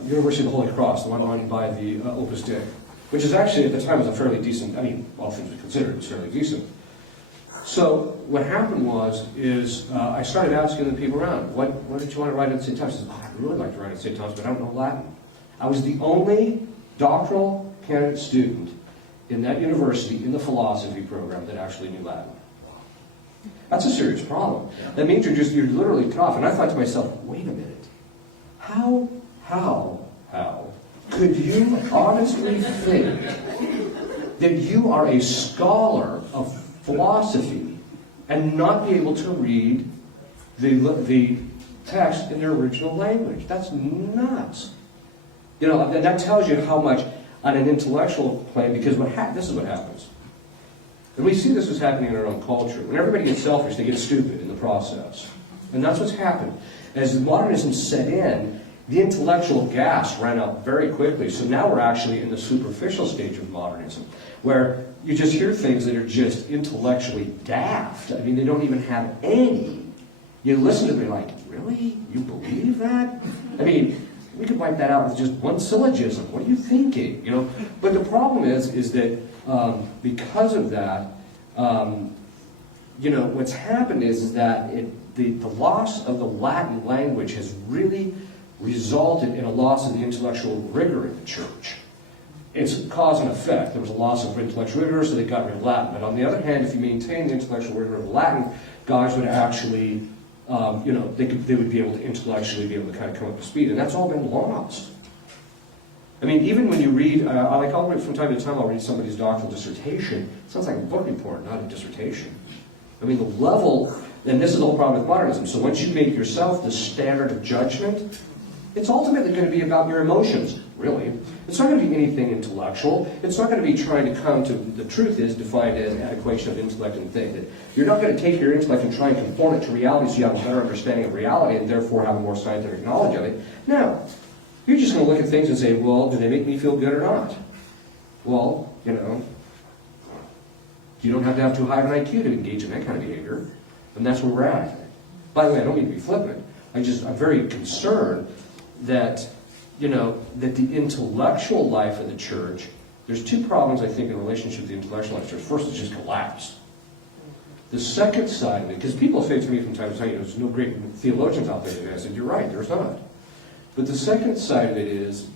University of the Holy Cross, the one run by the Opus Dei, which is actually at the time was a fairly decent, all things were considered, it was fairly decent. So what happened is I started asking the people around, what did you want to write at St. Thomas? I said, I'd really like to write at St. Thomas, but I don't know Latin. I was the only doctoral candidate student in that university in the philosophy program that actually knew Latin. That's a serious problem. That means you're literally cut off. And I thought to myself, wait a minute, how could you honestly think that you are a scholar of philosophy and not be able to read the text in their original language. That's nuts. You know, and that tells you how much on an intellectual plane, because this is what happens. And we see this is happening in our own culture. When everybody gets selfish, they get stupid in the process. And that's what's happened. As modernism set in, the intellectual gas ran out very quickly. So now we're actually in the superficial stage of modernism, where you just hear things that are just intellectually daft. I mean, they don't even have any. You listen to them like, really? You believe that? I mean, we could wipe that out with just one syllogism. What are you thinking? You know. But the problem is that because of that, you know, what's happened is that the loss of the Latin language has really resulted in a loss of the intellectual rigor in the church. It's cause and effect. There was a loss of intellectual rigor, so they got rid of Latin. But on the other hand, if you maintain the intellectual rigor of Latin, guys would actually, you know, they would be able to intellectually be able to kind of come up to speed, and that's all been lost. I mean, even when you read, from time to time, I'll read somebody's doctoral dissertation. It sounds like a book report, not a dissertation. I mean, the level, and this is the whole problem with modernism. So once you make yourself the standard of judgment, it's ultimately going to be about your emotions, really. It's not going to be anything intellectual. It's not going to be trying to come to, the truth is defined as an equation of intellect and thing. That you're not going to take your intellect and try and conform it to reality so you have a better understanding of reality and therefore have a more scientific knowledge of it. No. You're just going to look at things and say, well, do they make me feel good or not? Well, you know, you don't have to have too high of an IQ to engage in that kind of behavior. And that's where we're at. By the way, I don't mean to be flippant. I'm very concerned that, you know, that the intellectual life of the church, there's two problems, I think, in relationship to the intellectual life of the church. First, it's just collapsed. The second side of it, because people say to me from time to time, you know, there's no great theologians out there today. I said, you're right, there's not. But the second side of it is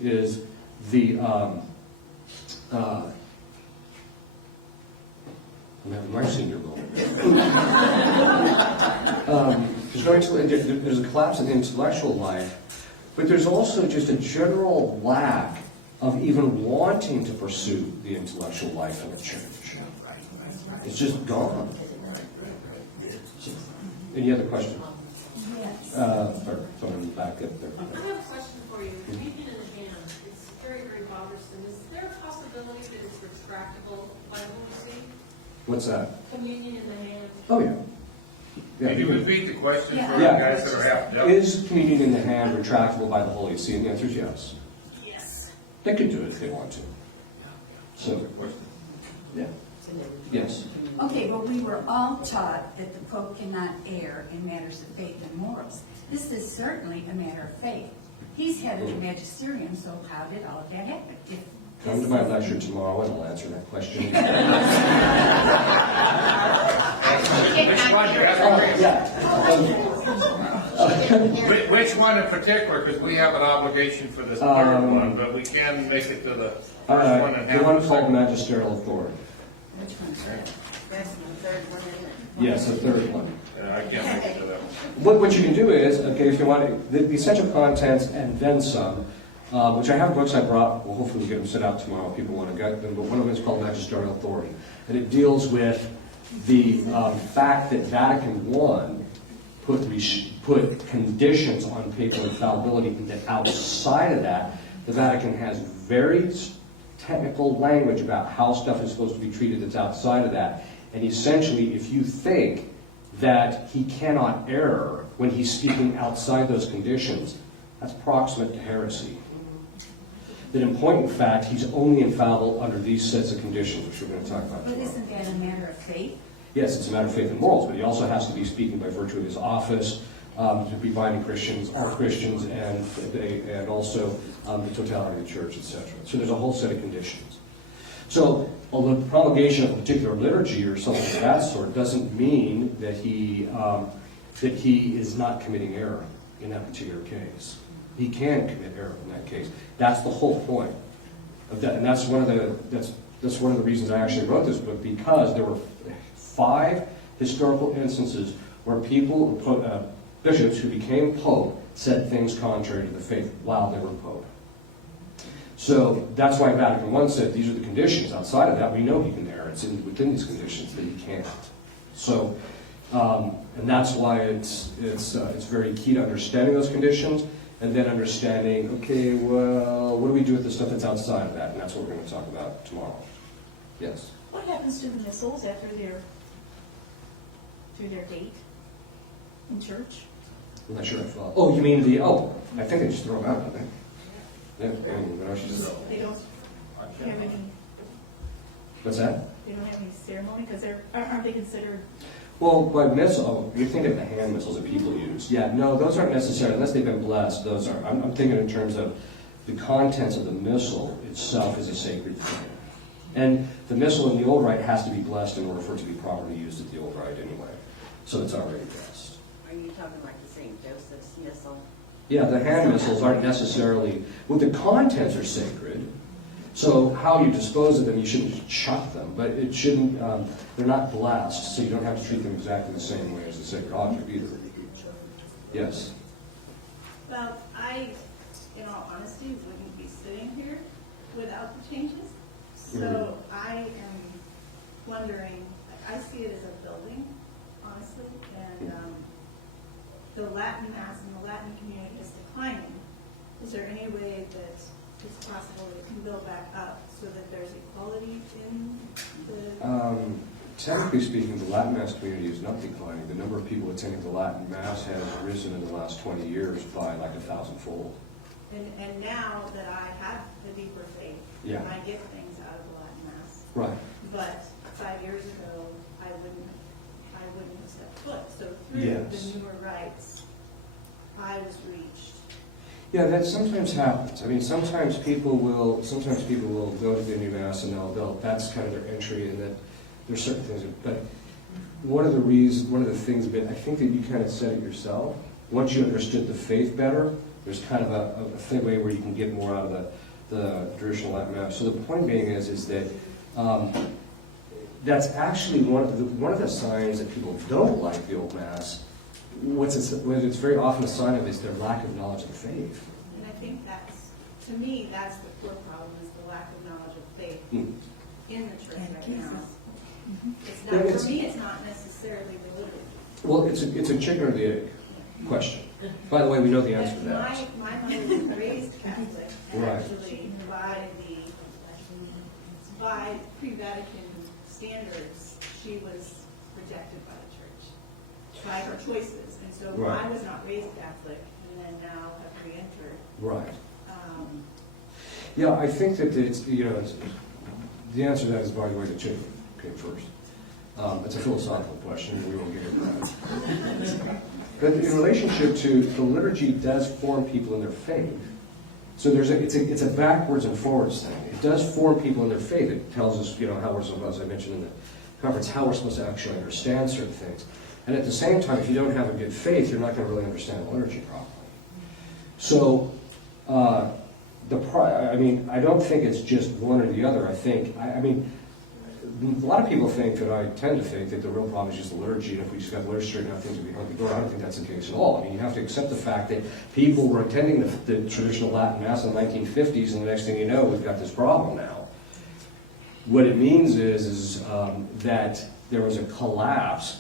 the, I'm having my senior moment. There's a collapse in the intellectual life, but there's also just a general lack of even wanting to pursue the intellectual life in the church. It's just gone. Any other questions? Yes. Or someone back up there. I have a question for you. Communion in the hand, it's very, very bothersome. Is there a possibility that it's retractable by the Holy See? What's that? Communion in the hand. Oh, yeah. Can you repeat the question for the Yeah. guys that are half deaf? Is communion in the hand retractable by the Holy See? And the answer is yes. Yes. They could do it if they want to. So, yeah. Yes. Okay, well, we were all taught that the Pope cannot err in matters of faith and morals. This is certainly a matter of faith. He's head of the magisterium, so how did all of that happen? If Come to my lecture tomorrow and I'll answer that question. Which one? You have to Which one in particular? Because we have an obligation for this third one, but we can make it to the first one and the have one the called second. magisterial authority. which one's that? That's the third one, isn't it? Yes, the third one. I can't make it to that one. What you can do is, okay, if you want the essential contents and then some, which I have books I brought, well, hopefully we'll get them sent out tomorrow if people want to get them, but one of them is called Magisterial Authority. And it deals with the fact that Vatican I put conditions on papal infallibility, and that outside of that, the Vatican has very technical language about how stuff is supposed to be treated that's outside of that. And essentially, if you think that he cannot err when he's speaking outside those conditions, that's proximate to heresy. That in point in fact, he's only infallible under these sets of conditions, which we're going to talk about But tomorrow. isn't that a matter of faith? Yes, it's a matter of faith and morals, but he also has to be speaking by virtue of his office, to be binding Christians, all Christians, and also the totality of the church, etc. So there's a whole set of conditions. So the promulgation of a particular liturgy or something of that sort doesn't mean that he is not committing error in that particular case. He can commit error in that case. That's the whole point of that, and that's one of the reasons I actually wrote this book, because there were 5 historical instances where bishops who became pope said things contrary to the faith while they were pope. So that's why Vatican I said these are the conditions. Outside of that, we know he can err. It's within these conditions that he can't. So And that's why it's very key to understanding those conditions, and then understanding, okay, well, what do we do with the stuff that's outside of that? And that's what we're going to talk about tomorrow. Yes? What happens to the missiles after they're through their date in church? I'm not sure if, oh, you mean I think they just throw them out, don't they? Yeah, but I should just, They don't have any, what's that? they don't have any ceremony, because aren't they considered? Well, by missile, you're thinking of the hand missiles that people use. Yeah, no, those aren't necessary, unless they've been blessed, those are, I'm thinking in terms of the contents of the missile itself is a sacred thing. And the missile in the old rite has to be blessed in order for it to be properly used at the old rite anyway. So it's already blessed. Are you talking like the St. Joseph's missile? Yeah, the hand missiles aren't necessarily, well, the contents are sacred. So how you dispose of them, you shouldn't just chuck them, but it shouldn't, they're not blessed, so you don't have to treat them exactly the same way as the sacred object either. Yes? Well, I, in all honesty, wouldn't be sitting here without the changes. So I am wondering, I see it as a building, honestly, and the Latin Mass and the Latin community is declining. Is there any way that it's possible that it can build back up so that there's equality in the... Technically speaking, the Latin Mass community is not declining. The number of people attending the Latin Mass has risen in the last 20 years by like 1,000-fold. And now that I have a deeper faith, Yeah. I get things out of the Latin Mass. Right. But 5 years ago, I wouldn't have stepped foot. So through Yes. the newer rites, I was reached. Yeah, that sometimes happens. I mean, sometimes people will go to the new Mass and that's kind of their entry, and that there's certain things. But one of the things, I think that you kind of said it yourself. Once you understood the faith better, there's kind of a way where you can get more out of the traditional Latin Mass. So the point being is that that's actually one of the signs that people don't like the old Mass. What it's very often a sign of is their lack of knowledge of the faith. And I think to me, that's the core problem, is the lack of knowledge of faith in the church right now. It's not, for me, it's not necessarily the liturgy. Well, it's a chicken or the egg question. By the way, we know the answer to that. My mother was raised Catholic, and Right. actually by pre-Vatican standards, she was rejected by the church, by her choices. And so Right. I was not raised Catholic, and then now have re-entered. Right. Yeah, I think that the answer to that is, by the way, the chicken came first. It's a philosophical question, and we won't get into that. But in relationship to the liturgy, does form people in their faith. So it's a backwards and forwards thing. It does form people in their faith. It tells us, how we're supposed, as I mentioned in the conference, how we're supposed to actually understand certain things. And at the same time, if you don't have a good faith, you're not going to really understand the liturgy properly. So, I don't think it's just one or the other. A lot of people think that I tend to think that the real problem is just the liturgy, and if we just got the liturgy straightened out, things would be hunky-dory. I don't think that's the case at all. You have to accept the fact that people were attending the traditional Latin Mass in the 1950s, and the next thing you know, we've got this problem now. What it means is that there was a collapse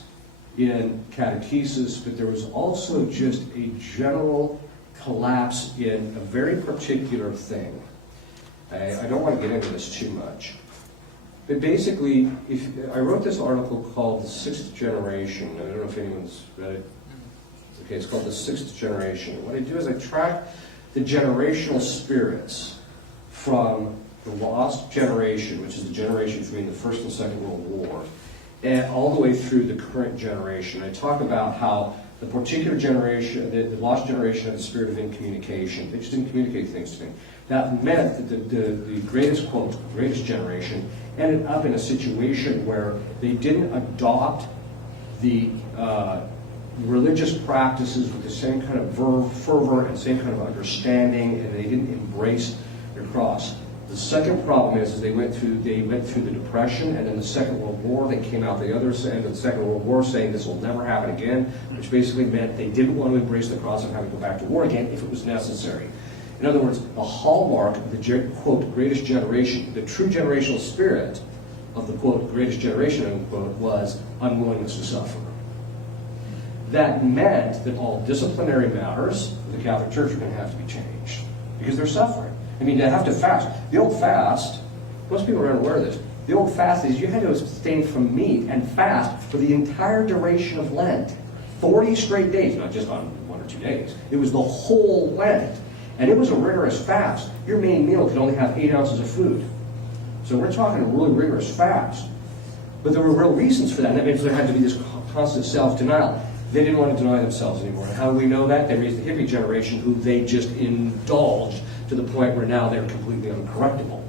in catechesis, but there was also just a general collapse in a very particular thing. I don't want to get into this too much. But basically, I wrote this article called The Sixth Generation. I don't know if anyone's read it. Okay, it's called The Sixth Generation. What I do is I track the generational spirits from the lost generation, which is the generation between the First and Second World War, and all the way through the current generation. I talk about how the particular generation, the lost generation, had the spirit of incommunication. They just didn't communicate things to me. That meant that the greatest, quote, greatest generation ended up in a situation where they didn't adopt the religious practices with the same kind of fervor and same kind of understanding, and they didn't embrace their cross. The second problem is they went through the Depression, and in the Second World War, they came out the other end of the Second World War saying this will never happen again, which basically meant they didn't want to embrace the cross and have to go back to war again if it was necessary. In other words, the hallmark of the, quote, greatest generation, the true generational spirit of the, quote, greatest generation, unquote, was unwillingness to suffer. that meant that all disciplinary matters of the Catholic Church are going to have to be changed because they're suffering. I mean, they have to fast. The old fast, most people are unaware of this, the old fast is you had to abstain from meat and fast for the entire duration of Lent. 40 straight days, not just on 1 or 2 days. It was the whole Lent. And it was a rigorous fast. Your main meal could only have 8 ounces of food. So we're talking a really rigorous fast. But there were real reasons for that. And that means there had to be this constant self-denial. They didn't want to deny themselves anymore. And how do we know that? They raised the hippie generation, who they just indulged to the point where now they're completely uncorrectable.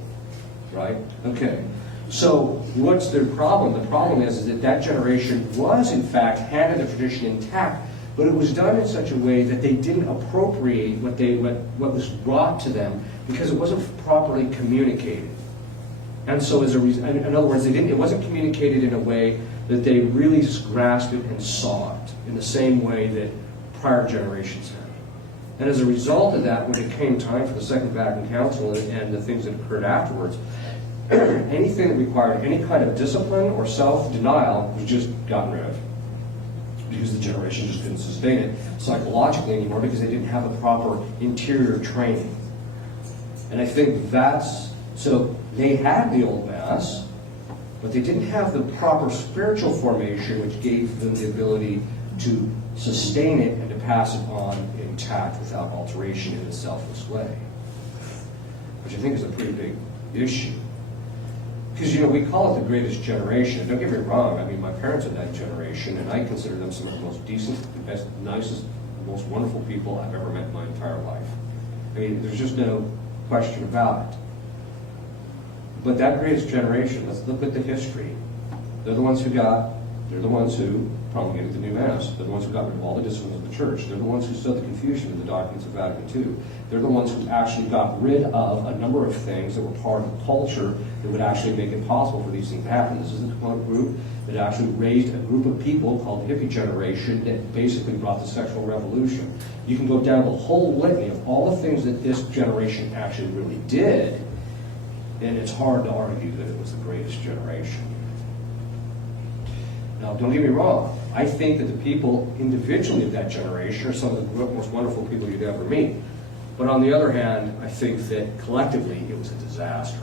Right? Okay. So what's the problem? The problem is that that generation was, in fact, handed the tradition intact, but it was done in such a way that they didn't appropriate what was brought to them because it wasn't properly communicated. And so as a reason, in other words, it wasn't communicated in a way that they really grasped it and saw it in the same way that prior generations had. And as a result of that, when it came time for the Second Vatican Council and the things that occurred afterwards, anything that required any kind of discipline or self-denial was just gotten rid of. Because the generation just couldn't sustain it psychologically anymore because they didn't have the proper interior training. And I think so they had the old Mass, but they didn't have the proper spiritual formation which gave them the ability to sustain it and to pass it on intact without alteration in a selfless way. Which I think is a pretty big issue. Because, we call it the greatest generation. Don't get me wrong. I mean, my parents are that generation, and I consider them some of the most decent, the best, nicest, most wonderful people I've ever met in my entire life. I mean, there's just no question about it. But that greatest generation, let's look at the history. They're the ones who promulgated the new Mass. They're the ones who got rid of all the disciplines of the Church. They're the ones who sowed the confusion in the documents of Vatican II. They're the ones who actually got rid of a number of things that were part of the culture that would actually make it possible for these things to happen. This is the group that actually raised a group of people called the hippie generation that basically brought the sexual revolution. You can go down the whole litany of all the things that this generation actually really did, and it's hard to argue that it was the greatest generation. Now, don't get me wrong. I think that the people individually of that generation are some of the most wonderful people you'd ever meet. But on the other hand, I think that collectively it was a disaster.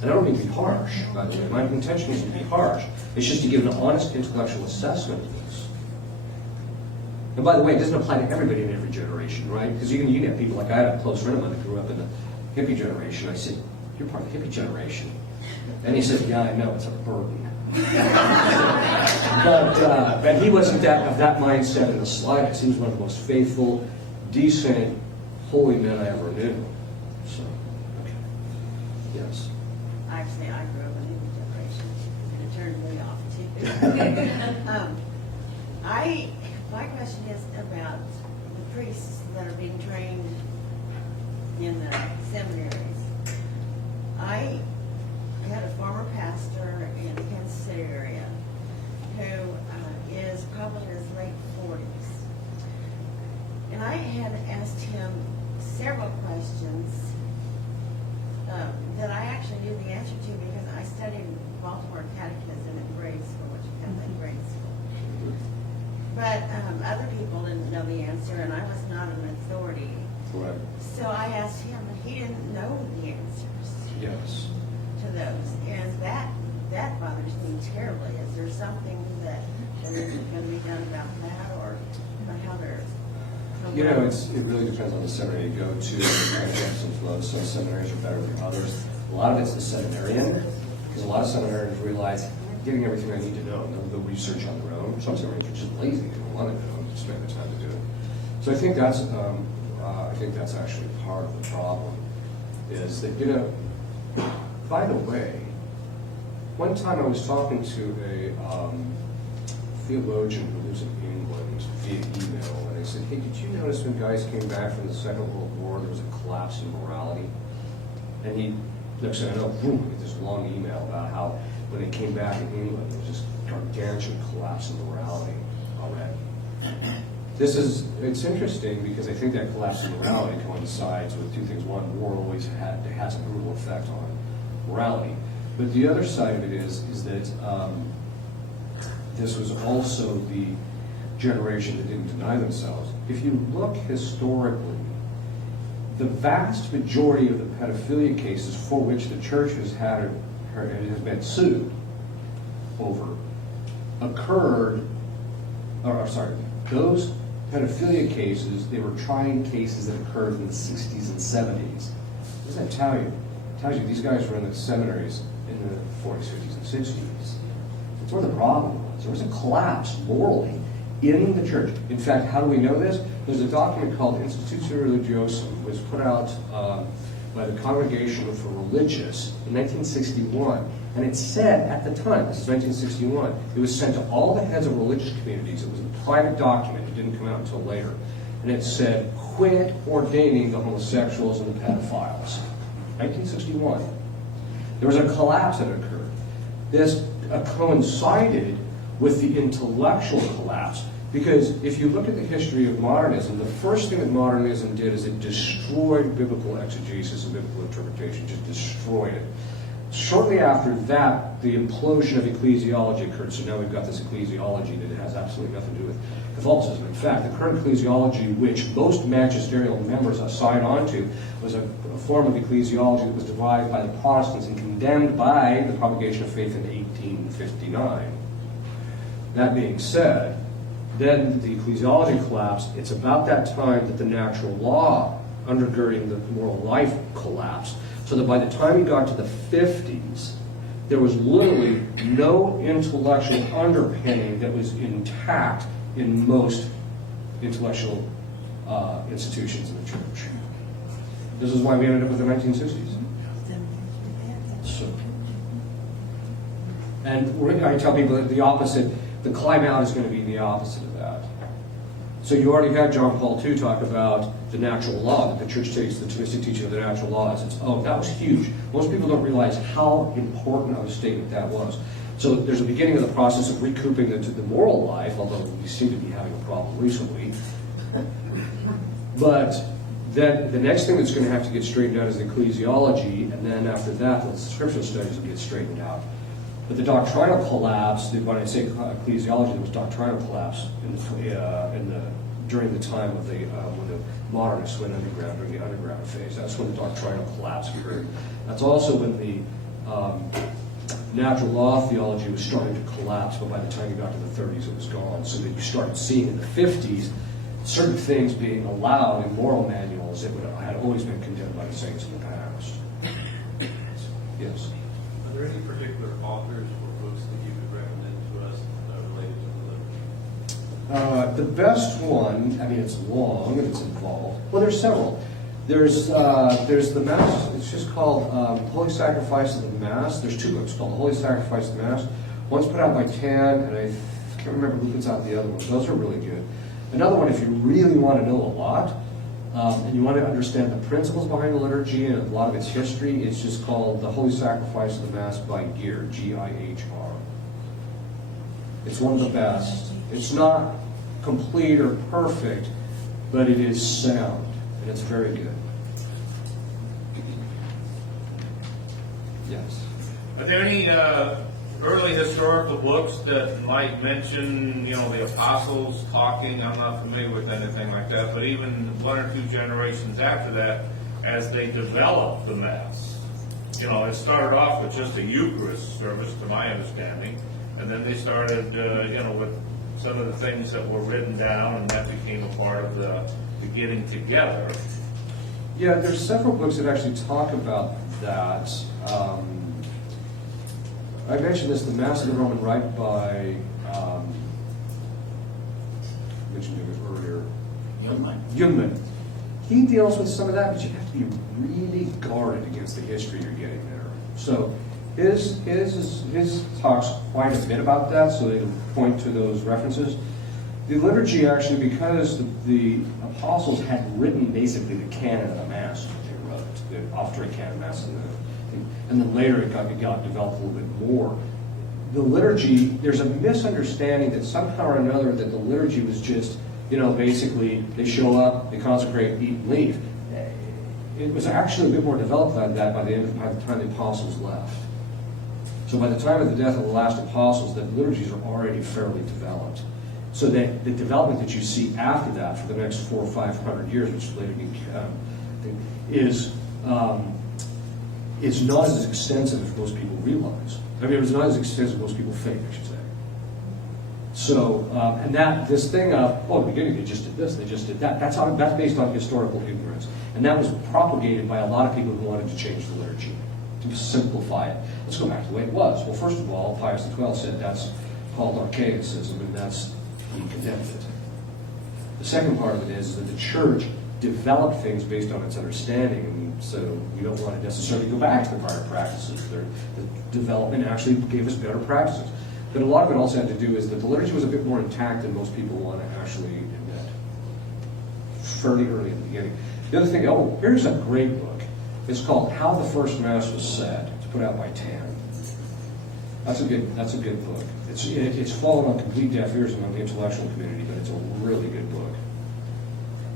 And I don't mean to be harsh, by the way. My intention isn't to be harsh. It's just to give an honest intellectual assessment of this. And by the way, it doesn't apply to everybody in every generation, right? Because you can have people like I had a close friend of mine that grew up in the hippie generation. I said, "You're part of the hippie generation." And he said, "Yeah, I know, it's a burden." But he wasn't of that mindset in the slightest. He was one of the most faithful, decent, holy men I ever knew. So, okay. Yes. Actually, I grew up in the generation. It turned me off too. My question is about the priests that are being trained in the seminaries. I had a former pastor in the Kansas City area who is probably in his late 40s. And I had asked him several questions that I actually knew the answer to because I studied Baltimore Catechism in grade school, which is kind of like grade school. But other people didn't know the answer, and I was not an authority. Correct. So I asked him, and he didn't know the answers. Yes. To those, and that bothers me terribly. Is there something that is going to be done about that, or how they're? It really depends on the seminary you go to. Ebbs and flows. Some seminaries are better than others. A lot of it's the seminarian, because a lot of seminarians realize I'm getting everything I need to know. They'll research on their own. Some seminarians are just lazy; they don't want to know, and spend the time to do it. So I think that's actually part of the problem. Is that by the way, one time I was talking to a theologian who lives in England via email, and I said, "Hey, did you notice when guys came back from the Second World War, there was a collapse in morality?" And he, next thing I know, boom, I get this long email about how when they came back in England, there was this gargantuan collapse in morality already. It's interesting because I think that collapse in morality coincides with two things. One, war always has a brutal effect on morality. But the other side of it is that this was also the generation that didn't deny themselves. If you look historically, the vast majority of the pedophilia cases for which the church has been sued over those pedophilia cases, they were trying cases that occurred in the 60s and 70s. What does that tell you? It tells you these guys were in the seminaries in the 40s, 50s, and 60s. That's where the problem was. There was a collapse morally in the church. In fact, how do we know this? There's a document called Institutio Religiosum, was put out by the Congregation for Religious in 1961. And it said at the time, this is 1961, it was sent to all the heads of religious communities. It was a private document. It didn't come out until later. And it said, quit ordaining the homosexuals and the pedophiles. 1961. There was a collapse that occurred. This coincided with the intellectual collapse. Because if you look at the history of modernism, the first thing that modernism did is it destroyed biblical exegesis and biblical interpretation, just destroyed it. Shortly after that, the implosion of ecclesiology occurred. So now we've got this ecclesiology that has absolutely nothing to do with Catholicism. In fact, the current ecclesiology, which most magisterial members signed on to, was a form of ecclesiology that was devised by the Protestants and condemned by the Propagation of Faith in 1859. That being said, then the ecclesiology collapsed. It's about that time that the natural law undergirding the moral life collapsed. So that by the time we got to the 50s, there was literally no intellectual underpinning that was intact in most intellectual institutions in the church. This is why we ended up with the 1960s. So, and I tell people that the opposite, the climb out is going to be the opposite of that. So you already had John Paul II talk about the natural law, that the church takes the Thomistic teaching of the natural law as its own. That was huge. Most people don't realize how important of a statement that was. So there's a beginning of the process of recouping the moral life, although we seem to be having a problem recently. But then the next thing that's going to have to get straightened out is the ecclesiology, and then after that, the scriptural studies will get straightened out. But the doctrinal collapse, when I say ecclesiology, there was doctrinal collapse during the time of when the modernists went underground, during the underground phase. That's when the doctrinal collapse occurred. That's also when the natural law theology was starting to collapse, but by the time you got to the 30s, it was gone. So that you started seeing in the 50s certain things being allowed in moral manuals that had always been condemned by the saints in the past. Yes. Are there any particular authors or books that you could recommend to us related to the liturgy? The best one, I mean, it's long and it's involved. Well, there's several. There's the Mass. It's just called Holy Sacrifice of the Mass. There's two books called The Holy Sacrifice of the Mass. One's put out by Tan, and I can't remember who puts out the other one. Those are really good. Another one, if you really want to know a lot, and you want to understand the principles behind the liturgy and a lot of its history, it's just called The Holy Sacrifice of the Mass by Gihr, G-I-H-R. It's one of the best. It's not complete or perfect, but it is sound, and it's very good. Yes? Are there any early historical books that might mention, the apostles talking? I'm not familiar with anything like that, but even one or two generations after that, as they developed the Mass. It started off with just a Eucharist service, to my understanding, and then they started, with some of the things that were written down, and that became a part of the getting together. Yeah, there's several books that actually talk about that. I mentioned this, The Mass of the Roman Rite by, mentioned it earlier, Jungmann. He deals with some of that, but you have to be really guarded against the history you're getting there. So his talks quite a bit about that, so they can point to those references. The liturgy actually, because the apostles had written basically the canon of the Mass, they wrote the offertory canon of Mass, and then later it got developed a little bit more. The liturgy, there's a misunderstanding that somehow or another that the liturgy was just, basically they show up, they consecrate, eat, and leave. It was actually a bit more developed than that by the time the apostles left. So by the time of the death of the last apostles, the liturgies are already fairly developed. So that the development that you see after that for the next 400 or 500 years, which later is not as extensive as most people realize. I mean, it's not as extensive as most people think, I should say. So, and this thing of, oh, at the beginning they just did this, they just did that, that's based on historical ignorance. And that was propagated by a lot of people who wanted to change the liturgy, to simplify it. Let's go back to the way it was. Well, first of all, Pius XII said that's called archaicism, and he condemned it. The second part of it is that the church developed things based on its understanding, and so we don't want to necessarily go back to the prior practices. The development actually gave us better practices. But a lot of it also had to do is that the liturgy was a bit more intact than most people want to actually admit. Fairly early in the beginning. The other thing, here's a great book. It's called How the First Mass Was Said. It's put out by TAN. That's a good book. It's fallen on complete deaf ears among the intellectual community, but it's a really good book.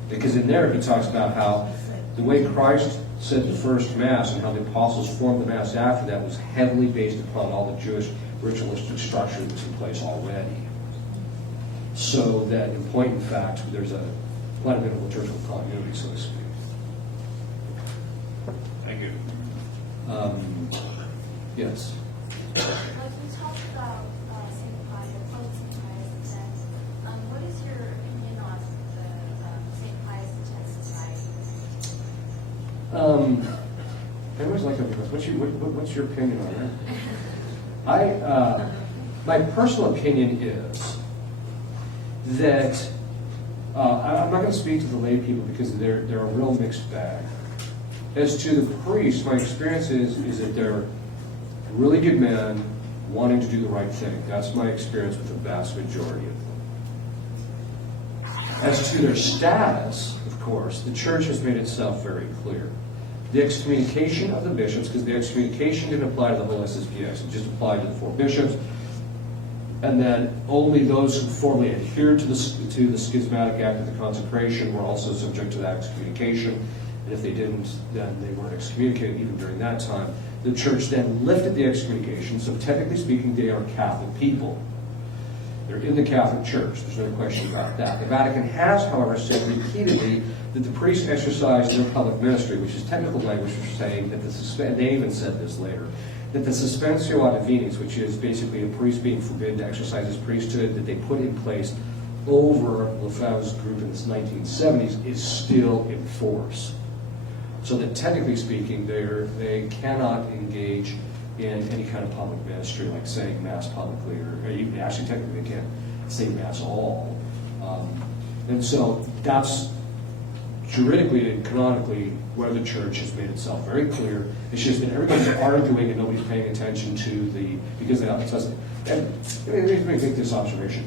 Because in there he talks about how the way Christ said the first Mass and how the apostles formed the Mass after that was heavily based upon all the Jewish ritualistic structure that was in place already. So that in point in fact, there's quite a bit of liturgical continuity, so to speak. Thank you. Yes. Like we talked about St. Pius, Pope St. Pius X. What is your opinion on the St. Pius X Society? I always like that because what's your opinion on that? My personal opinion is that I'm not going to speak to the lay people because they're a real mixed bag. As to the priests, my experience is that they're really good men wanting to do the right thing. That's my experience with the vast majority of them. As to their status, of course, the church has made itself very clear. The excommunication of the bishops, because the excommunication didn't apply to the whole SSPX, it just applied to the 4 bishops, and then only those who formally adhered to the schismatic act of the consecration were also subject to that excommunication. And if they didn't, then they weren't excommunicated even during that time. The church then lifted the excommunication, so technically speaking, they are Catholic people. They're in the Catholic Church, there's no question about that. The Vatican has, however, said repeatedly that the priests exercise their public ministry, which is technical language for saying that they even said this later, that the suspensio ad divinis, which is basically a priest being forbidden to exercise his priesthood, that they put in place over Lefebvre's group in the 1970s, is still in force. So that technically speaking, they cannot engage in any kind of public ministry, like saying Mass publicly, or even actually technically they can't say Mass at all. And so that's juridically and canonically where the church has made itself very clear. It's just that everybody's arguing and nobody's paying attention to because they have to. And let me make this observation.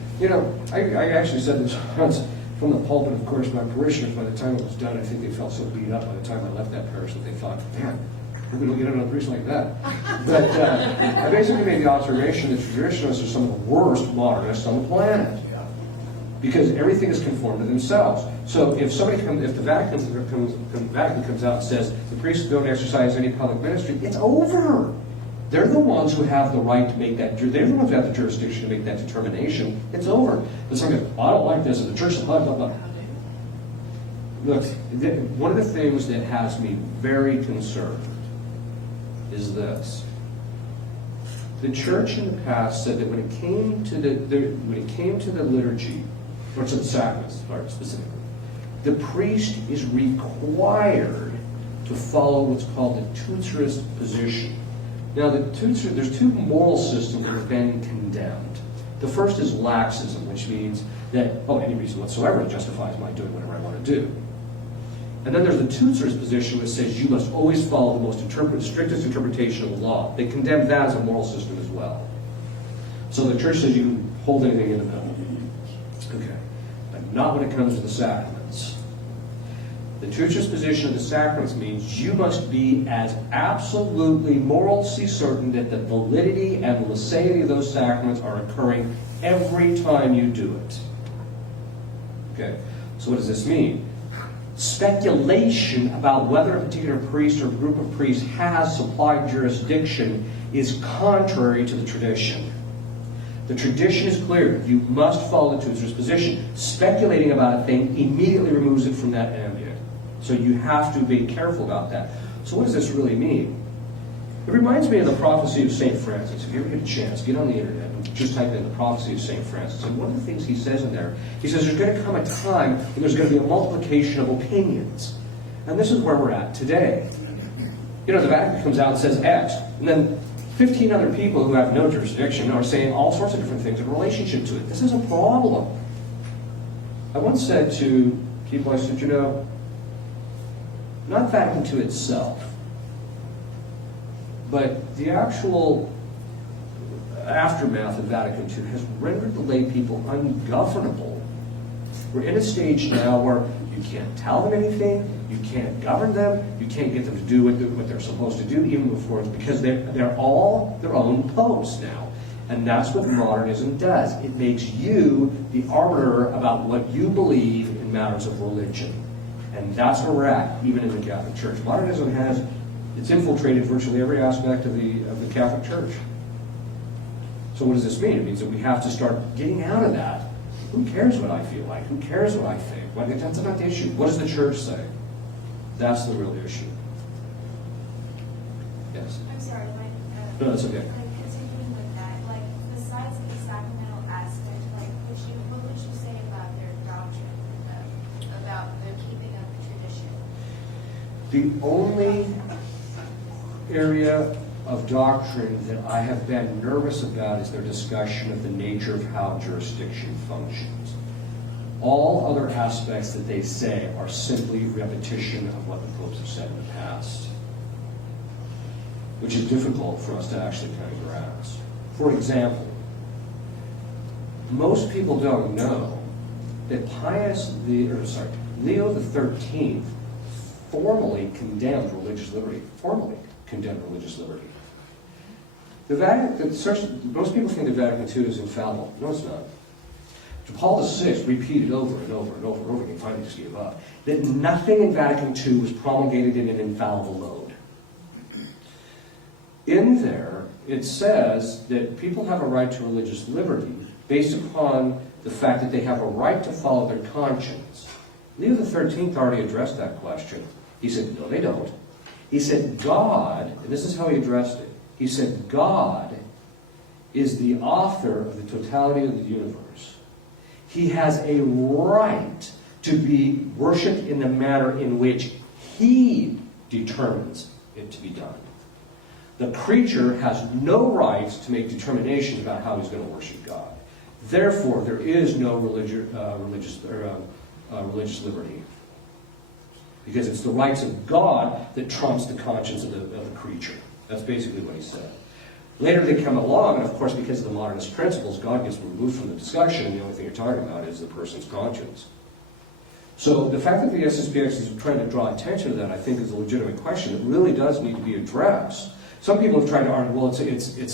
I actually said this once from the pulpit. Of course, my parishioners, by the time it was done, I think they felt so beat up by the time I left that parish that they thought, man, we're going to get another priest like that. But I basically made the observation that traditionalists are some of the worst modernists on the planet, because everything is conformed to themselves. So if the Vatican comes out and says the priests don't exercise any public ministry, it's over. They're the ones who have the right to make that. They're the ones who have the jurisdiction to make that determination. It's over. But somebody goes, I don't like this, and the church is blah blah blah. Look, one of the things that has me very concerned is this. The church in the past said that when it came to the liturgy, or to the sacraments specifically, the priest is required to follow what's called the tutorist position. Now, there's 2 moral systems that have been condemned. The first is laxism, which means that, any reason whatsoever justifies my doing whatever I want to do. And then there's the tutorist position, which says you must always follow the strictest interpretation of the law. They condemn that as a moral system as well. So the church says you can hold anything in the middle. Okay. But not when it comes to the sacraments. The tutorist position of the sacraments means you must be as absolutely morally certain that the validity and the laicity of those sacraments are occurring every time you do it. Okay. So what does this mean? Speculation about whether a particular priest or group of priests has supplied jurisdiction is contrary to the tradition. The tradition is clear. You must follow the tutor's position. Speculating about a thing immediately removes it from that ambient. So you have to be careful about that. So what does this really mean? It reminds me of the prophecy of St. Francis. If you ever get a chance, get on the internet and just type in the prophecy of St. Francis. And one of the things he says in there, he says there's going to come a time when there's going to be a multiplication of opinions. And this is where we're at today. You know, the Vatican comes out and says X, and then 15 other people who have no jurisdiction are saying all sorts of different things in relationship to it. This is a problem. I once said to people, I said, you know, not Vatican II itself, but the actual aftermath of Vatican II has rendered the lay people ungovernable. We're in a stage now where you can't tell them anything, you can't govern them, you can't get them to do what they're supposed to do, even before it's because they're all their own popes now. And that's what modernism does. It makes you the arbiter about what you believe in matters of religion. And that's where we're at, even in the Catholic Church. Modernism it's infiltrated virtually every aspect of the Catholic Church. So what does this mean? It means that we have to start getting out of that. Who cares what I feel like? Who cares what I think? That's not the issue. What does the church say? That's the real issue. Yes? I'm sorry, like, No, that's okay. like continuing with that, like, besides the sacramental aspect, like, what would you say about their doctrine, about their keeping of the tradition? The only area of doctrine that I have been nervous about is their discussion of the nature of how jurisdiction functions. All other aspects that they say are simply repetition of what the popes have said in the past, which is difficult for us to actually kind of grasp. For example, most people don't know that Leo XIII formally condemned religious liberty. The Vatican, most people think the Vatican II is infallible. No, it's not. Paul VI repeated over and over and over and over again, finally just gave up, that nothing in Vatican II was promulgated in an infallible mode. In there, it says that people have a right to religious liberty based upon the fact that they have a right to follow their conscience. Leo XIII already addressed that question. He said, no, they don't. He said, God, and this is how he addressed it, he said, God is the author of the totality of the universe. He has a right to be worshipped in the manner in which he determines it to be done. The creature has no rights to make determinations about how he's going to worship God. Therefore, there is no religious liberty. Because it's the rights of God that trumps the conscience of the creature. That's basically what he said. Later they come along, and of course because of the modernist principles, God gets removed from the discussion, and the only thing you're talking about is the person's conscience. So the fact that the SSPX is trying to draw attention to that, I think, is a legitimate question. It really does need to be addressed. Some people have tried to argue, well, it's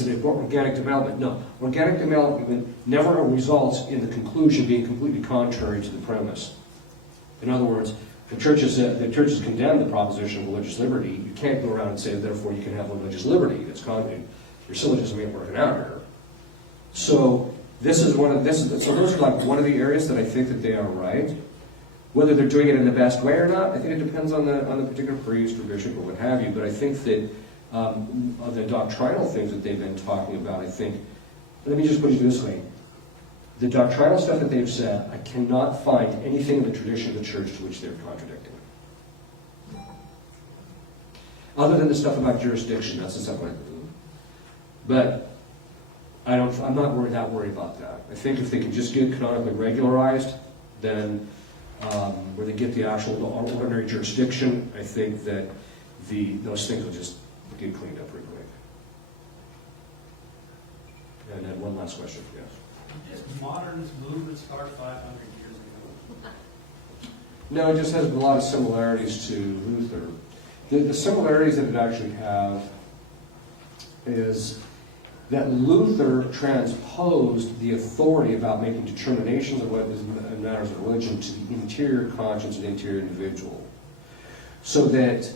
an organic development. No, organic development never results in the conclusion being completely contrary to the premise. In other words, the churches condemn the proposition of religious liberty. You can't go around and say, therefore, you can have religious liberty. That's your syllogism ain't working out here. So those are like one of the areas that I think that they are right. Whether they're doing it in the best way or not, I think it depends on the particular priest or bishop or what have you. But I think that the doctrinal things that they've been talking about, I think, let me just put it this way. The doctrinal stuff that they've said, I cannot find anything in the tradition of the church to which they're contradicting. Other than the stuff about jurisdiction, that's the stuff I do. But I'm not that worried about that. I think if they can just get canonically regularized, then where they get the actual ordinary jurisdiction, I think that those things will just get cleaned up pretty quick. And then one last question, yes. Did modernist movement start 500 years ago? No, it just has a lot of similarities to Luther. The similarities that it actually have is that Luther transposed the authority about making determinations of what is matters of religion to the interior conscience of the interior individual. So that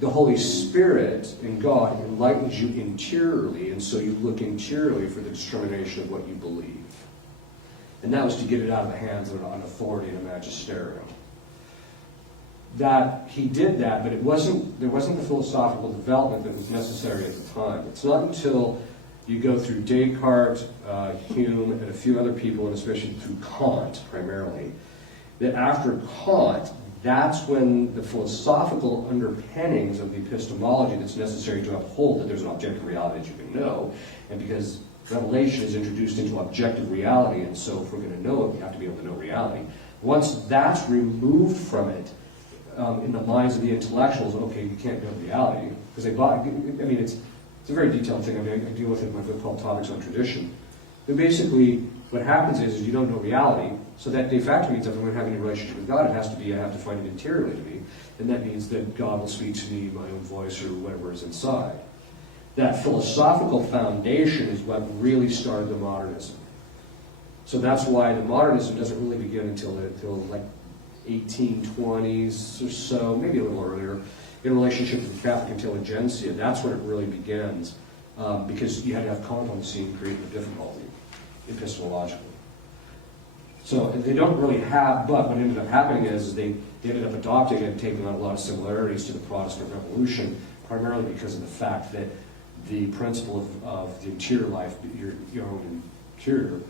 the Holy Spirit and God enlightens you interiorly, and so you look interiorly for the determination of what you believe. And that was to get it out of the hands of an authority and a magisterium. That he did that, but there wasn't the philosophical development that was necessary at the time. It's not until you go through Descartes, Hume, and a few other people, and especially through Kant primarily, that after Kant, that's when the philosophical underpinnings of the epistemology that's necessary to uphold that there's an objective reality that you can know, and because revelation is introduced into objective reality, and so if we're going to know it, we have to be able to know reality. Once that's removed from it, in the minds of the intellectuals, okay, you can't know reality, because it's a very detailed thing. I deal with it in my book called Topics on Tradition. But basically, what happens is you don't know reality, so that de facto means that if I'm going to have any relationship with God, I have to find it interiorly to me, and that means that God will speak to me, my own voice, or whatever is inside. That philosophical foundation is what really started the modernism. So that's why the modernism doesn't really begin until like 1820s or so, maybe a little earlier, in relationship to the Catholic intelligentsia. That's when it really begins, because you had to have Kant on the scene creating the difficulty, epistemologically. So they don't really have, but what ended up happening is they ended up adopting and taking on a lot of similarities to the Protestant Revolution, primarily because of the fact that the principle of the interior life, your own interior,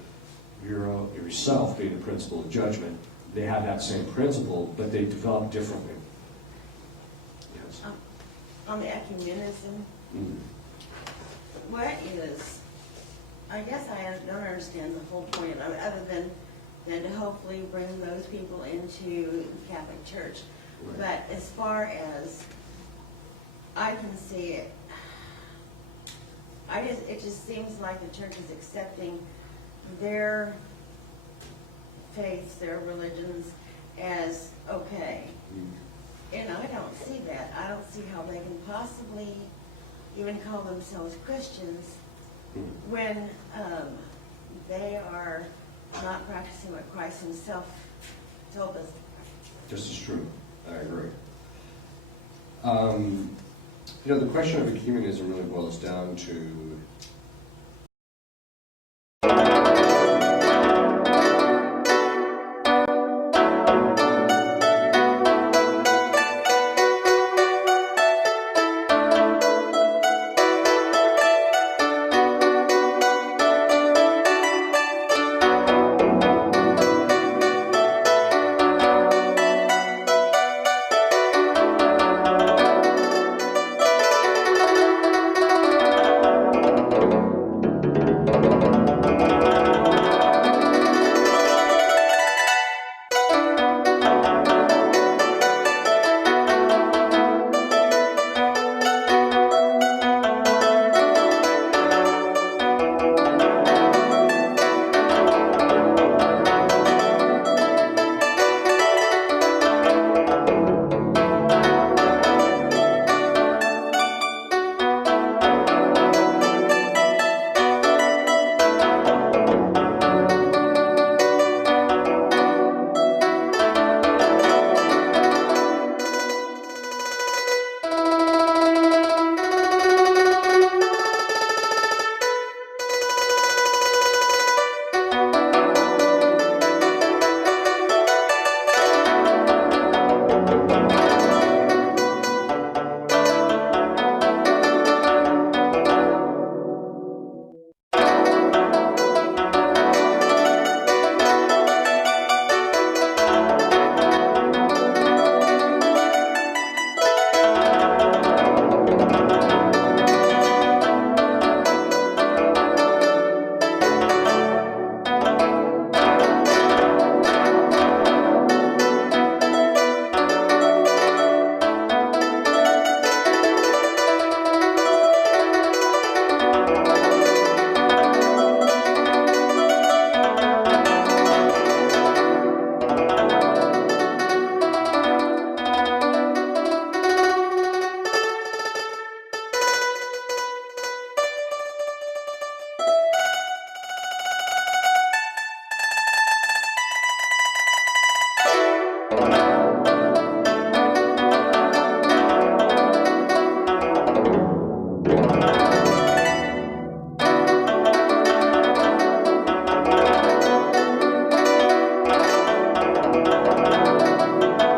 yourself being the principle of judgment, they have that same principle, but they develop differently. Yes. On the ecumenism, what is, I guess I don't understand the whole point of it, other than to hopefully bring those people into the Catholic Church. Right. But as far as I can see it, it just seems like the church is accepting their faiths, their religions as okay. And I don't see that. I don't see how they can possibly even call themselves Christians when they are not practicing what Christ himself told us. This is true. I agree. The question of ecumenism really boils down to